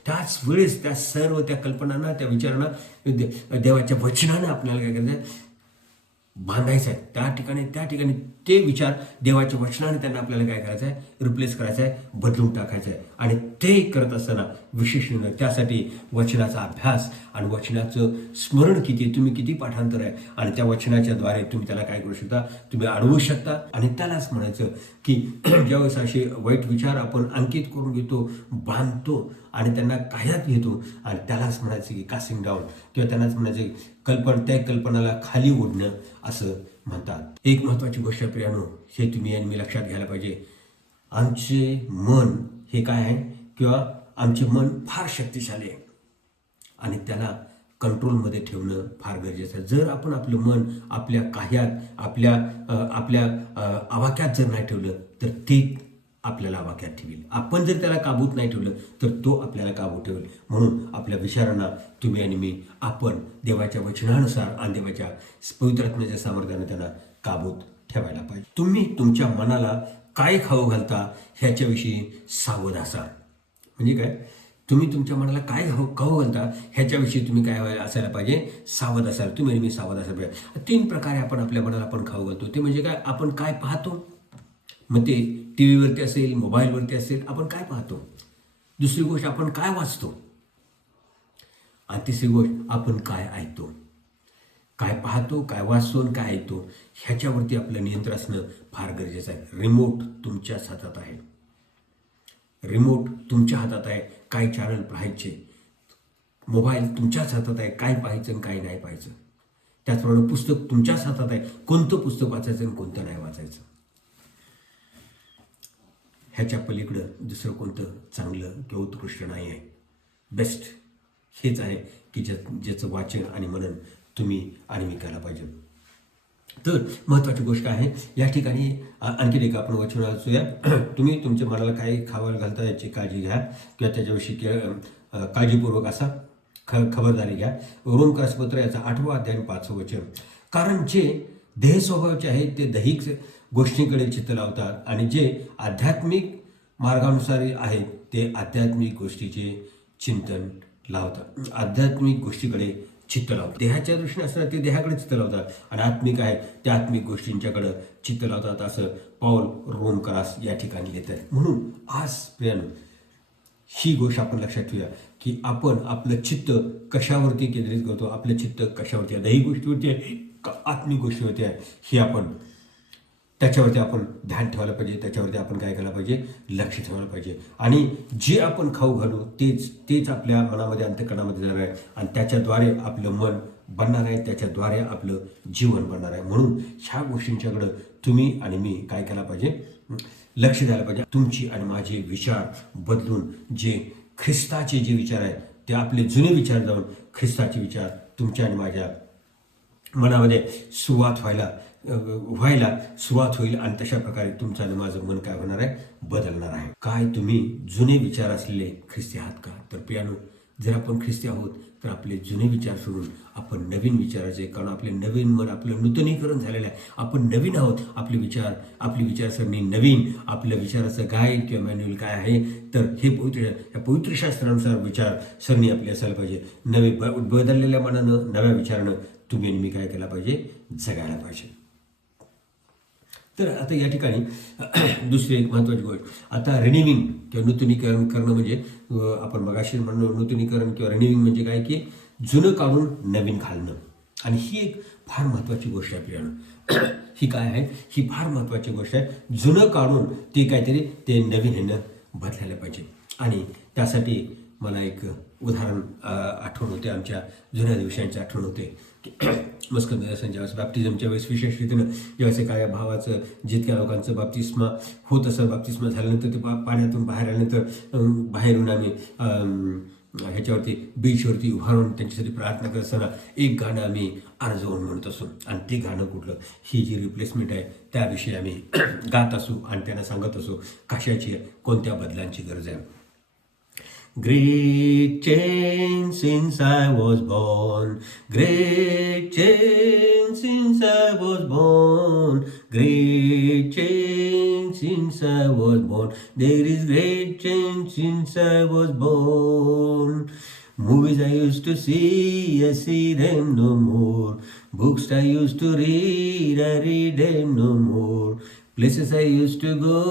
त्याच वेळेस त्या सर्व त्या कल्पनांना, त्या विचारांना देवाच्या वचनानं आपल्याला काय करायचं आहे, बांधायचं आहे. त्या ठिकाणी ते विचार देवाच्या वचनाने त्यांना आपल्याला काय करायचं आहे, रिप्लेस करायचं आहे, बदलून टाकायचं आहे. आणि ते करत असताना विशेष त्यासाठी वचनाचा अभ्यास आणि वचनाचं स्मरण तुम्ही किती पाठांतर आहे आणि त्या वचनाच्या द्वारे तुम्ही त्याला काय करू शकता, तुम्ही अडवू शकता. आणि त्यालाच म्हणायचं की ज्यावेळेस असे वाईट विचार आपण अंकित करून घेतो, बांधतो आणि त्यांना कायात घेतो, आणि त्यालाच म्हणायचं की कासिंग डाऊन, किंवा त्यांनाच म्हणायचं त्या कल्पनाला खाली ओढणं असं म्हणतात. एक महत्त्वाची गोष्ट प्रियानो, हे तुम्ही आणि मी लक्षात घ्यायला पाहिजे, आमचे मन हे काय आहे, किंवा आमचे मन फार शक्तिशाली आहे आणि त्याला कंट्रोलमध्ये ठेवणं फार गरजेचं आहे. जर आपण आपलं मन आपल्या काह्यात, आपल्या आवाक्यात जर नाही ठेवलं तर ते आपल्याला आवाक्यात ठेवेल. आपण जर त्याला काबूत नाही ठेवलं तर तो आपल्याला काबूत ठेवेल. म्हणून आपल्या विचारांना तुम्ही आणि मी आपण देवाच्या वचनानुसार आणि देवाच्या पवित्र आत्म्याच्या सामर्थ्याने त्यांना काबूत ठेवायला पाहिजे. तुम्ही तुमच्या मनाला काय खाऊ घालता ह्याच्याविषयी सावध असा. म्हणजे काय, तुम्ही तुमच्या मनाला काय खाऊ घालता ह्याच्याविषयी तुम्ही काय असायला पाहिजे, सावध असाल. तुम्ही आणि मी सावध असायला पाहिजे. 3 प्रकारे आपण आपल्या मनाला आपण खाऊ घालतो. ते म्हणजे काय, आपण काय पाहतो, मग ते टी व्हीवरती असेल, मोबाईलवरती असेल, आपण काय पाहतो. दुसरी गोष्ट, आपण काय वाचतो. आणि तिसरी गोष्ट, आपण काय ऐकतो, काय पाहतो, काय वाचतो आणि काय ऐकतो, ह्याच्यावरती आपलं नियंत्रण असणं फार गरजेचं आहे. रिमोट तुमच्याच हातात आहे. रिमोट तुमच्या हातात आहे. काय चॅनल पाहायचे, मोबाईल तुमच्याच हातात आहे. काय पाहायचं आणि काय नाही पाहायचं. त्याचप्रमाणे पुस्तक तुमच्याच हातात आहे. कोणतं पुस्तक वाचायचं आणि कोणतं नाही वाचायचं. ह्याच्या पलीकडं दुसरं कोणतं चांगलं किंवा उत्कृष्ट नाही आहे. बेस्ट हेच आहे की ज्याचं वाचन आणि मनन तुम्ही आणि मी करायला पाहिजे. तर महत्त्वाची गोष्ट आहे या ठिकाणी आणखी एक आपण वचन वाचूया. तुम्ही तुमच्या मनाला काही खावायला घालता याची काळजी घ्या किंवा त्याच्याविषयी काळजीपूर्वक असा खबरदारी घ्या. रोमकरासपत्र याचा 8वा अध्याय 5वं वचन. कारण जे देह स्वभावाचे आहेत ते दैहिक गोष्टींकडे चित्त लावतात आणि जे आध्यात्मिक मार्गानुसार आहेत ते आध्यात्मिक गोष्टीचे चिंतन लावतात. आध्यात्मिक गोष्टीकडे चित्त लावतात. देहाच्या दृष्टीने असतात ते देहाकडे चित्त लावतात आणि आत्मिक आहे त्या आत्मिक गोष्टींच्याकडं चित्त लावतात, असं पौल रोमकरास या ठिकाणी लिहित आहे. म्हणून आज प्रियानो ही गोष्ट आपण लक्षात ठेवूया की आपण आपलं चित्त कशावरती केंद्रित करतो, आपलं चित्त कशावरती आहे, दैहिक गोष्टीवरती आहे का आत्मिक गोष्टीवरती आहे, हे आपण त्याच्यावरती आपण ध्यान ठेवायला पाहिजे. त्याच्यावरती आपण काय करायला पाहिजे, लक्ष ठेवायला पाहिजे. आणि जे आपण खाऊ घालू तेच आपल्या मनामध्ये अंतःकरणामध्ये जाणार आहे आणि त्याच्याद्वारे आपलं मन बनणार आहे, त्याच्याद्वारे आपलं जीवन बनणार आहे. म्हणून ह्या गोष्टींच्याकडं तुम्ही आणि मी काय करायला पाहिजे, लक्ष द्यायला पाहिजे. तुमची आणि माझे विचार बदलून जे ख्रिस्ताचे जे विचार आहेत ते आपले जुने विचार जाऊन ख्रिस्ताचे विचार तुमच्या आणि माझ्या मनामध्ये व्हायला सुरुवात होईल आणि तशा प्रकारे तुमचं आणि माझं मन काय होणार आहे, बदलणार आहे. काय तुम्ही जुने विचार असलेले ख्रिस्ती आहात का? तर प्रियानो, जर आपण ख्रिस्ती आहोत तर आपले जुने विचार सोडून आपण नवीन विचाराचे, कारण आपले नवीन मन, आपलं नूतनीकरण झालेलं आहे. आपण नवीन आहोत. आपली विचारसरणी नवीन, आपल्या विचाराचं गाईड किंवा मॅन्युअल काय आहे तर हे पवित्र शास्त्रानुसार विचारसरणी आपली असायला पाहिजे. बदललेल्या मनानं, नव्या विचारानं तुम्ही आणि मी काय केला पाहिजे, जगायला पाहिजे. तर आता या ठिकाणी दुसरी एक महत्त्वाची गोष्ट, आता रिन्यूविंग किंवा नूतनीकरण करणं म्हणजे आपण मगाशी म्हणलो नूतनीकरण किंवा रिन्यूविंग म्हणजे काय की जुनं काढून नवीन घालणं. आणि ही एक फार महत्त्वाची गोष्ट आहे प्रियानो. ही काय आहे, ही फार महत्त्वाची गोष्ट आहे. जुनं काढून ते काहीतरी ते नवीन ह्यानं बदलायला पाहिजे. आणि त्यासाठी मला एक उदाहरण आठवण होते, आमच्या जुन्या दिवसांची आठवण होते की मस्कत देवस्थान ज्यावेळेस बॅप्टिझमच्या वेळेस विशेष रीतीनं ज्यावेळेस एका भावाचं जितक्या लोकांचं बाप्तिस्मा होत असं, बाप्तिस्मा झाल्यानंतर ते पाण्यातून बाहेर आल्यानंतर बाहेरून आम्ही ह्याच्यावरती बीचवरती उभारून त्यांच्यासाठी प्रार्थना करत असताना एक गाणं आम्ही आरजवून म्हणत असू आणि ते गाणं कुठलं, ही जी रिप्लेसमेंट आहे त्याविषयी आम्ही गात असू आणि त्यांना सांगत असू कशाची, कोणत्या बदलांची गरज आहे. Great change since I was born. Great change since I was born. Great change since I was born. There is great change since I was born. Movies I used to see, I see them no more. Books I used to read, I read them no more. Places I used to go,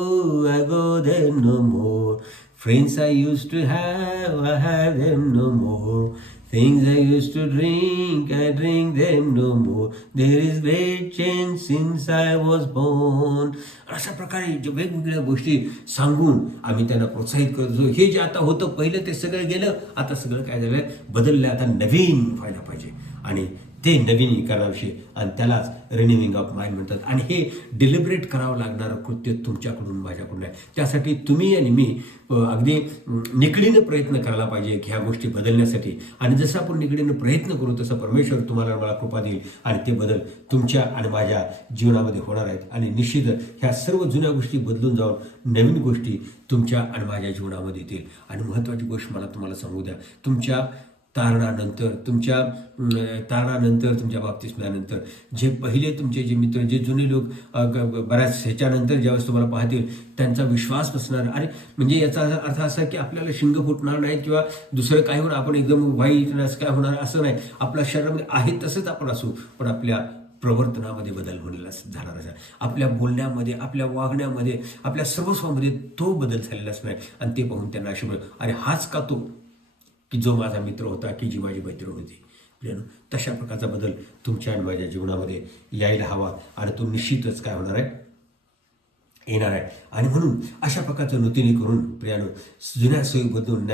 I go there no more. Friends I used to have, I have them no more. Things I used to drink, I drink them no more. There is great change since I was born. अशा प्रकारे जे वेगवेगळ्या गोष्टी सांगून आम्ही त्यांना प्रोत्साहित करतो. हे जे आता होतं पहिलं ते सगळं गेलं, आता सगळं काय झालं, बदललं, आता नवीन व्हायला पाहिजे. आणि ते नवीनीकरणाविषयी आणि त्यालाच रिन्यूविंग ऑफ माइंड म्हणतात. आणि हे डिलिबरेट करावं लागणारं कृत्य तुमच्याकडून माझ्याकडून आहे. त्यासाठी तुम्ही आणि मी अगदी निकडीनं प्रयत्न करायला पाहिजे ह्या गोष्टी बदलण्यासाठी. आणि जसं आपण निकडीनं प्रयत्न करू तसं परमेश्वर तुम्हाला मला कृपा देईल आणि ते बदल तुमच्या आणि माझ्या जीवनामध्ये होणार आहेत. आणि निश्चित ह्या सर्व जुन्या गोष्टी बदलून जाऊन नवीन गोष्टी तुमच्या आणि माझ्या जीवनामध्ये येतील. आणि महत्त्वाची गोष्ट मला तुम्हाला सांगू द्या, तुमच्या तारणानंतर तुमच्या बाप्तिस्म्यानंतर जे पहिले तुमचे जे मित्र, जे जुने लोक बऱ्याच ह्याच्यानंतर ज्यावेळेस तुम्हाला पाहतील त्यांचा विश्वास बसणार. अरे म्हणजे याचा अर्थ असा की आपल्याला शिंग फुटणार नाही किंवा दुसरं काय होणार, आपण एकदम वाईट असं काय होणार असं नाही. आपल्या शरीरामध्ये आहे तसंच आपण असू, पण आपल्या प्रवर्तनामध्ये बदल होण्याला झाला असा, आपल्या बोलण्यामध्ये, आपल्या वागण्यामध्ये, आपल्या सर्वस्वामध्ये तो बदल झालेलाच नाही. आणि ते पाहून त्यांना असे अरे हाच का तो, की जो माझा मित्र होता, की जी माझी मैत्रीण होती. प्रियानो, तशा प्रकारचा बदल तुमच्या आणि माझ्या जीवनामध्ये यायला हवा आणि तो निश्चितच काय होणार आहे, येणार आहे. आणि म्हणून अशा प्रकारचं नूतनीकरण प्रियानो, जुन्या सवयी बदलून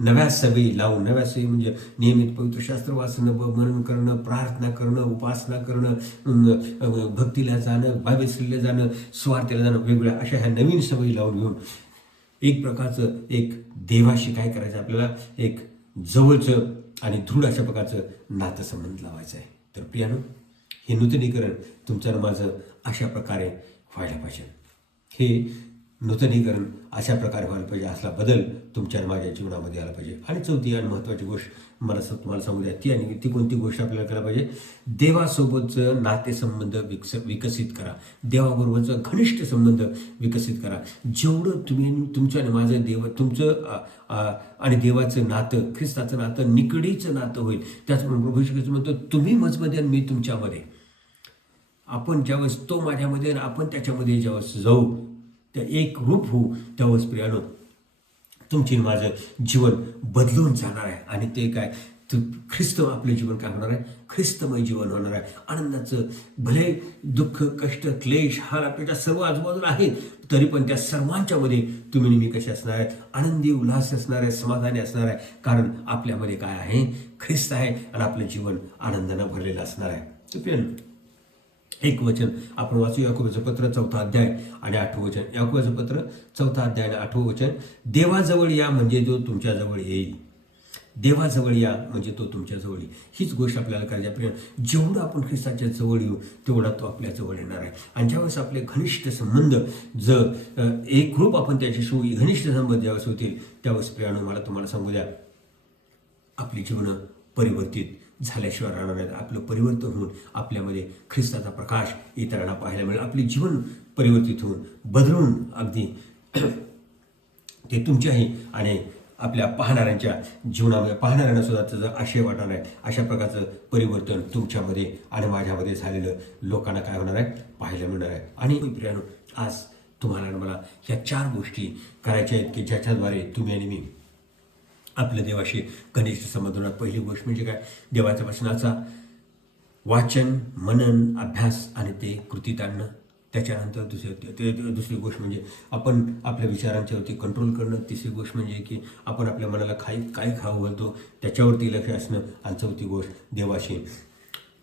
नव्या सवयी लावून, नव्या सवयी म्हणजे नियमित पवित्र शास्त्र वाचणं, मनन करणं, प्रार्थना करणं, उपासना करणं, भक्तीला जाणं, बायबल स्टडीला जाणं, स्वार्थीला जाणं, वेगवेगळ्या अशा ह्या नवीन सवयी लावून घेऊन एक प्रकारचं एक देवाशी काय करायचं, आपल्याला एक जवळचं आणि दृढ अशा प्रकारचं नातेसंबंध लावायचं आहे. तर प्रियानो, हे नूतनीकरण तुमचं आणि माझं अशा प्रकारे व्हायला पाहिजे. हे नूतनीकरण अशा प्रकारे व्हायला पाहिजे. असला बदल तुमच्या आणि माझ्या जीवनामध्ये आला पाहिजे. आणि चौथी आणि महत्त्वाची गोष्ट तुम्हाला सांगू द्या, ती कोणती गोष्ट आपल्याला करायला पाहिजे, देवासोबतचं नातेसंबंध विकसित करा. देवाबरोबरचं घनिष्ठ संबंध विकसित करा. जेवढं तुमचं आणि माझं तुमचं आणि देवाचं नातं, ख्रिस्ताचं नातं निकडीचं नातं होईल. त्याचप्रमाणे प्रभू येशू ख्रिस्त म्हणतो, तुम्ही माझमध्ये आणि मी तुमच्यामध्ये. आपण ज्यावेळेस तो माझ्यामध्ये आणि आपण त्याच्यामध्ये ज्यावेळेस जाऊ, त्या एक रूप होऊ, त्यावेळेस प्रियानो तुमची माझं जीवन बदलून जाणार आहे. आणि ते काय, ख्रिस्त आपलं जीवन काय होणार आहे, ख्रिस्तमय जीवन होणार आहे. आनंदाचं, भले दुःख, कष्ट, क्लेश, हाल आपल्याच्या सर्व आजूबाजूला आहेत, तरी पण त्या सर्वांच्या मध्ये तुम्ही नेहमी कसे असणार आहेत, आनंदी, उल्हास असणार आहे, समाधानी असणार आहे. कारण आपल्यामध्ये काय आहे, ख्रिस्त आहे आणि आपलं जीवन आनंदानं भरलेलं असणार आहे. तर एक वचन आपण वाचू, याकोबाचं पत्र 4 अध्याय आणि 8 वचन. याकोबाचं पत्र 4 अध्याय आणि 8 वचन. देवाजवळ या म्हणजे तो तुमच्याजवळ येईल. देवाजवळ या म्हणजे तो तुमच्याजवळ येईल. हीच गोष्ट आपल्याला करायची. आपल्याला जेवढं आपण ख्रिस्ताच्या जवळ येऊ, तेवढा तो आपल्या जवळ येणार आहे. आणि ज्यावेळेस आपले घनिष्ठ संबंध एक रूप आपण त्याच्याशी घनिष्ठ संबंध ज्यावेळेस होतील, त्यावेळेस प्रियानो, मला तुम्हाला सांगू द्या, आपली जीवनं परिवर्तित झाल्याशिवाय राहणार नाहीत. आपलं परिवर्तन होऊन आपल्यामध्ये ख्रिस्ताचा प्रकाश इतरांना पाहायला मिळेल. आपले जीवन परिवर्तित होऊन बदलून अगदी ते तुमच्याही आणि आपल्या पाहणाऱ्यांच्या जीवनामध्ये, पाहणाऱ्यांना सुद्धा त्याचा आशय वाटणार आहे. अशा प्रकारचं परिवर्तन तुमच्यामध्ये आणि माझ्यामध्ये झालेलं लोकांना काय होणार आहे, पाहायला मिळणार आहे. आणि प्रियानो, आज तुम्हाला आणि मला ह्या 4 गोष्टी करायच्या आहेत की ज्याच्याद्वारे तुम्ही आणि मी आपल्या देवाशी घनिष्ठ संबंध होणार. पहिली गोष्ट म्हणजे काय, देवाच्या वचनाचा वाचन, मनन, अभ्यास आणि ते कृतीत आणणं. त्याच्यानंतर दुसरी गोष्ट म्हणजे आपण आपल्या विचारांच्यावरती कंट्रोल करणं. तिसरी गोष्ट म्हणजे की आपण आपल्या मनाला काय खाऊ घालतो त्याच्यावरती लक्ष असणं. आणि चौथी गोष्ट, देवाशी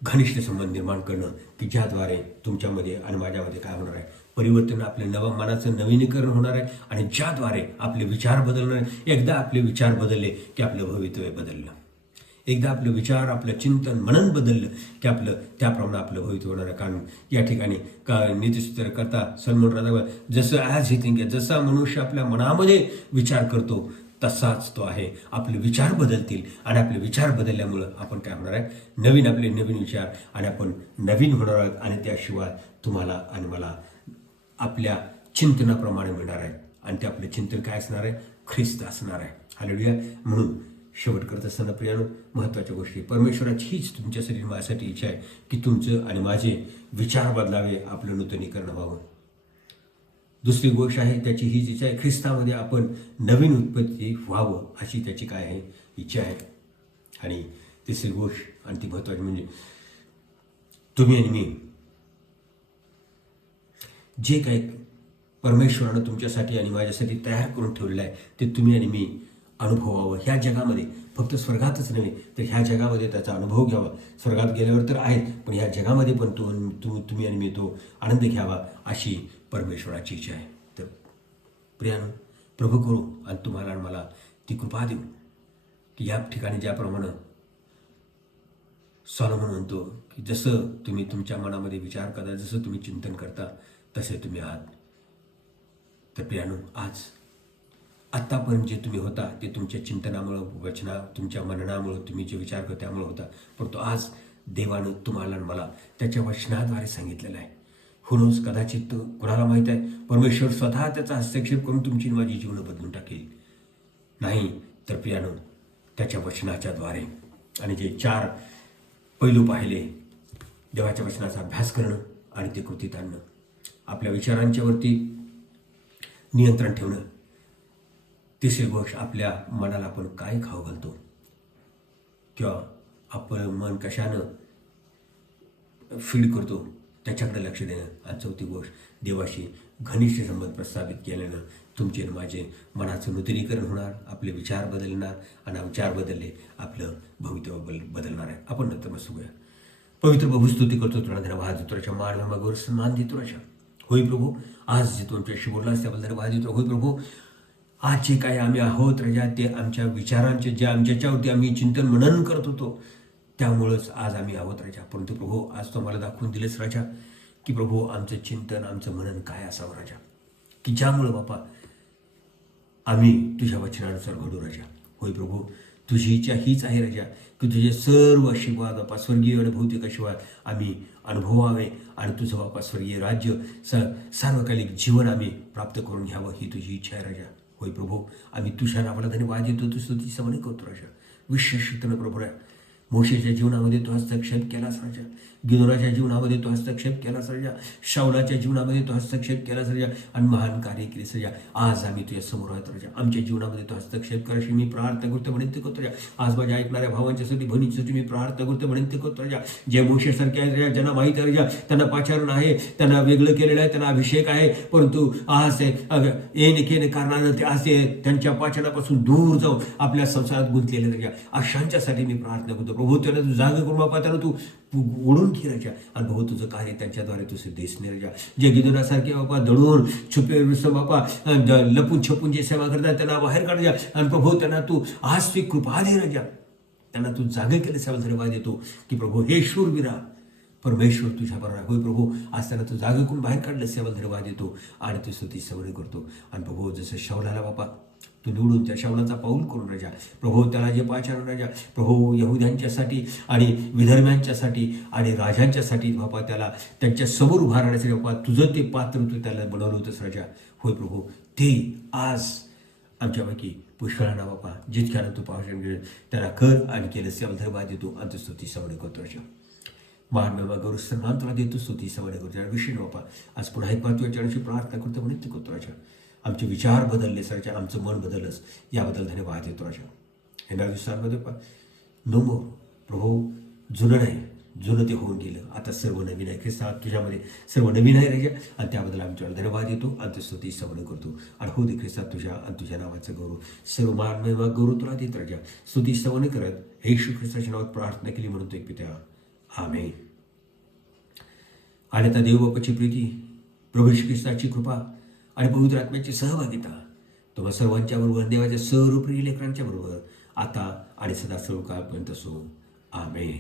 घनिष्ठ संबंध निर्माण करणं की ज्याद्वारे तुमच्यामध्ये आणि माझ्यामध्ये काय होणार आहे, परिवर्तन, आपल्या मनाचं नवीनीकरण होणार आहे. आणि ज्याद्वारे आपले विचार बदलणार आहे. एकदा आपले विचार बदलले की आपलं भवितव्य बदललं. एकदा आपलं विचार, आपलं चिंतन, मनन बदललं की आपलं त्याप्रमाणे आपलं भवितव्य होणार आहे. कारण या ठिकाणी नीतिसूत्र करता सलमान राजा, जसं ॲज ही थिंक, जसा मनुष्य आपल्या मनामध्ये विचार करतो तसाच तो आहे. आपले विचार बदलतील आणि आपले विचार बदलल्यामुळं आपण काय होणार आहे, नवीन विचार आणि आपण नवीन होणार आहोत. आणि त्याशिवाय तुम्हाला आणि मला आपल्या चिंतनाप्रमाणे मिळणार आहे. आणि ते आपले चिंतन काय असणार आहे, ख्रिस्त असणार आहे. हालेलुया. म्हणून शेवट करत असताना प्रियानो, महत्त्वाच्या गोष्टी, परमेश्वराची हीच तुमच्यासाठी माझ्यासाठी इच्छा आहे की तुमचं आणि माझे विचार बदलावे, आपलं नूतनीकरण व्हावं. दुसरी गोष्ट आहे, त्याची हीच इच्छा आहे, ख्रिस्तामध्ये आपण नवीन उत्पत्ती व्हावं, अशी त्याची काय आहे, इच्छा आहे. आणि तिसरी गोष्ट आणि ती महत्त्वाची म्हणजे तुम्ही आणि मी जे काही परमेश्वरानं तुमच्यासाठी आणि माझ्यासाठी तयार करून ठेवलेलं आहे ते तुम्ही आणि मी अनुभवावं. ह्या जगामध्ये, फक्त स्वर्गातच नव्हे तर ह्या जगामध्ये त्याचा अनुभव घ्यावा. स्वर्गात गेल्यावर तर आहे, पण ह्या जगामध्ये पण तुम्ही आणि मी तो आनंद घ्यावा, अशी परमेश्वराची इच्छा आहे. तर प्रियानो, प्रभू करू आणि तुम्हाला आणि मला ती कृपा देऊ की या ठिकाणी ज्याप्रमाणे सॉलोमन म्हणतो की जसं तुम्ही तुमच्या मनामध्ये विचार करता, जसं तुम्ही चिंतन करता, तसे तुम्ही आहात. तर प्रियानो, आज आत्तापर्यंत जे तुम्ही होता ते तुमच्या चिंतनामुळं, तुमच्या मननामुळं, तुम्ही जे विचार करता त्यामुळं होता. परंतु आज देवानं तुम्हाला आणि मला त्याच्या वचनाद्वारे सांगितलेलं आहे. हुनोस कदाचित कुणाला माहीत आहे, परमेश्वर स्वतः त्याचा हस्तक्षेप करून तुमची माझी जीवनं बदलून टाकेल. नाही तर प्रियानो, त्याच्या वचनाच्याद्वारे आणि जे 4 पैलू पाहिले, देवाच्या वचनाचा अभ्यास करणं आणि ते कृतीत आणणं, आपल्या विचारांच्यावरती नियंत्रण ठेवणं, तिसरी गोष्ट, आपल्या मनाला आपण काय खाऊ घालतो किंवा आपलं मन कशानं फीड करतो त्याच्याकडे लक्ष देणं. आणि चौथी गोष्ट, देवाशी घनिष्ठ संबंध प्रस्थापित केल्यानं तुमचे आणि माझे मनाचं नूतनीकरण होणार, आपले विचार बदलणार आणि विचार बदलले आपलं भवितव्य बदलणार आहे. आपण नंतर मग बघूया. पवित्र प्रभू, स्तुती करतो तुला, धन्यवाद देतो राजा, मानवामागोर सन्मान देतो राजा. होय प्रभू, आज जे तुमच्याशी बोललास त्याबद्दल धन्यवाद देतो. होय प्रभू, आज जे काही आम्ही आहोत राजा, ते आमच्या विचारांचे ज्याच्यावरती आम्ही चिंतन मनन करत होतो त्यामुळंच आज आम्ही आहोत राजा. परंतु प्रभू, आज तुम्हाला दाखवून दिलेच राजा की प्रभू, आमचं चिंतन, आमचं मनन काय असावं राजा, की ज्यामुळं बापा आम्ही तुझ्या वचनानुसार घडू राजा. होय प्रभू, तुझी इच्छा हीच आहे राजा की तुझे सर्व आशीर्वाद बापा, स्वर्गीय आणि भौतिक आशीर्वाद आम्ही अनुभवावे आणि तुझं बापा स्वर्गीय राज्य सार्वकालिक जीवन आम्ही प्राप्त करून घ्यावं, ही तुझी इच्छा आहे राजा. होय प्रभू, आम्ही तुझ्या नावाला धन्यवाद देतो, तू स्तुती समन करतो राजा. विशेष प्रभू, मोशेच्या जीवनामध्ये तो हस्तक्षेप केलास राजा, गिदोनाच्या जीवनामध्ये तो हस्तक्षेप केलास राजा, शाऊलाच्या जीवनामध्ये तो हस्तक्षेप केलास राजा आणि महान कार्य केलेस राजा. आज आम्ही तुझ्या समोर आहोत राजा, आमच्या जीवनामध्ये तो हस्तक्षेप करायची मी प्रार्थना करतो, विनंती करतो राजा. आज माझ्या ऐकणाऱ्या भावांच्यासाठी, बहिणींसाठी मी प्रार्थना करतो, विनंती करतो राजा. जे मोशेसारखे आहेत राजा, ज्यांना माहीत आहे राजा, त्यांना पाचारण आहे, त्यांना वेगळं केलेलं आहे, त्यांना अभिषेक आहे, परंतु आज येणे कारणानं ते आज त्यांच्या पाचनापासून दूर जाऊन आपल्या संसारात गुंतलेले राजा. अशांच्यासाठी मी प्रार्थना करतो प्रभू, त्यांना तू जागा करून बापा, त्यांना तू ओढून घे राजा. आणि भाऊ, तुझं कार्य त्यांच्याद्वारे तू सिद्धेस नाही राजा. जे गिदोनासारखे बापा दडून छुपे बापा लपून छपून जे सेवा करतात त्यांना बाहेर काढ राजा. आणि प्रभू, त्यांना तू आज ती कृपा दे राजा, त्यांना तू जागे केले सेवा धन्यवाद देतो की प्रभू, हे शूरवीरा परमेश्वर तुझ्या बरोबर आहे. होय प्रभू, आज त्यांना तू जागा करून बाहेर काढलं सेवा धन्यवाद देतो आणि तू स्तुती सवय करतो. आणि प्रभू, जसं शाऊलाला बापा तू निवडून त्या शाऊलाचा पाऊल करून राजा, प्रभू त्याला जे पाचारण राजा, प्रभू यहुद्यांच्यासाठी आणि विधर्म्यांच्यासाठी आणि राजांच्यासाठी बापा त्याला त्यांच्या समोर उभा राहण्यासाठी बापा तुझं ते पात्र तू त्याला बनवलं होतंस राजा. होय प्रभू, ते आज आमच्यापैकी पुष्कळांना बापा जितक्यानं तू पाचारण केलं त्याला कर आणि केलं सेवा धन्यवाद देतो आणि स्तुती सवय करतो राजा. महान बाबा गौरव सन्मान तुला देतो, स्तुती सवय करतो विषय बापा. आज पुन्हा एक बार तुझ्या प्रार्थना करतो, विनंती करतो राजा. आमचे विचार बदलले सराच्या, आमचं मन बदललंच, याबद्दल धन्यवाद देतो राजा. येणाऱ्या दिवसांमध्ये नो मोर प्रभू, जुनं नाही, जुनं ते होऊन गेलं, आता सर्व नवीन आहे. ख्रिस्ता तुझ्यामध्ये सर्व नवीन आहे राजा, आणि त्याबद्दल आम्ही तुला धन्यवाद देतो आणि स्तुती सवय करतो. आणि हो दे ख्रिस्ता तुझ्या आणि तुझ्या नावाचं गौरव, सर्व मान महिमा गौरव तुला देत राजा. स्तुती सवय करत येशू ख्रिस्ताच्या नावात प्रार्थना केली म्हणून तो एक पित्या, आमेन. आणि आता देवबापाची प्रीती, प्रभू येशू ख्रिस्ताची कृपा आणि पवित्र आत्म्याची सहभागिता तुम्हा सर्वांच्या बरोबर, देवाच्या सर्व प्रिय लेकरांच्या बरोबर आता आणि सदा सर्व काळपर्यंत असो. आमेन.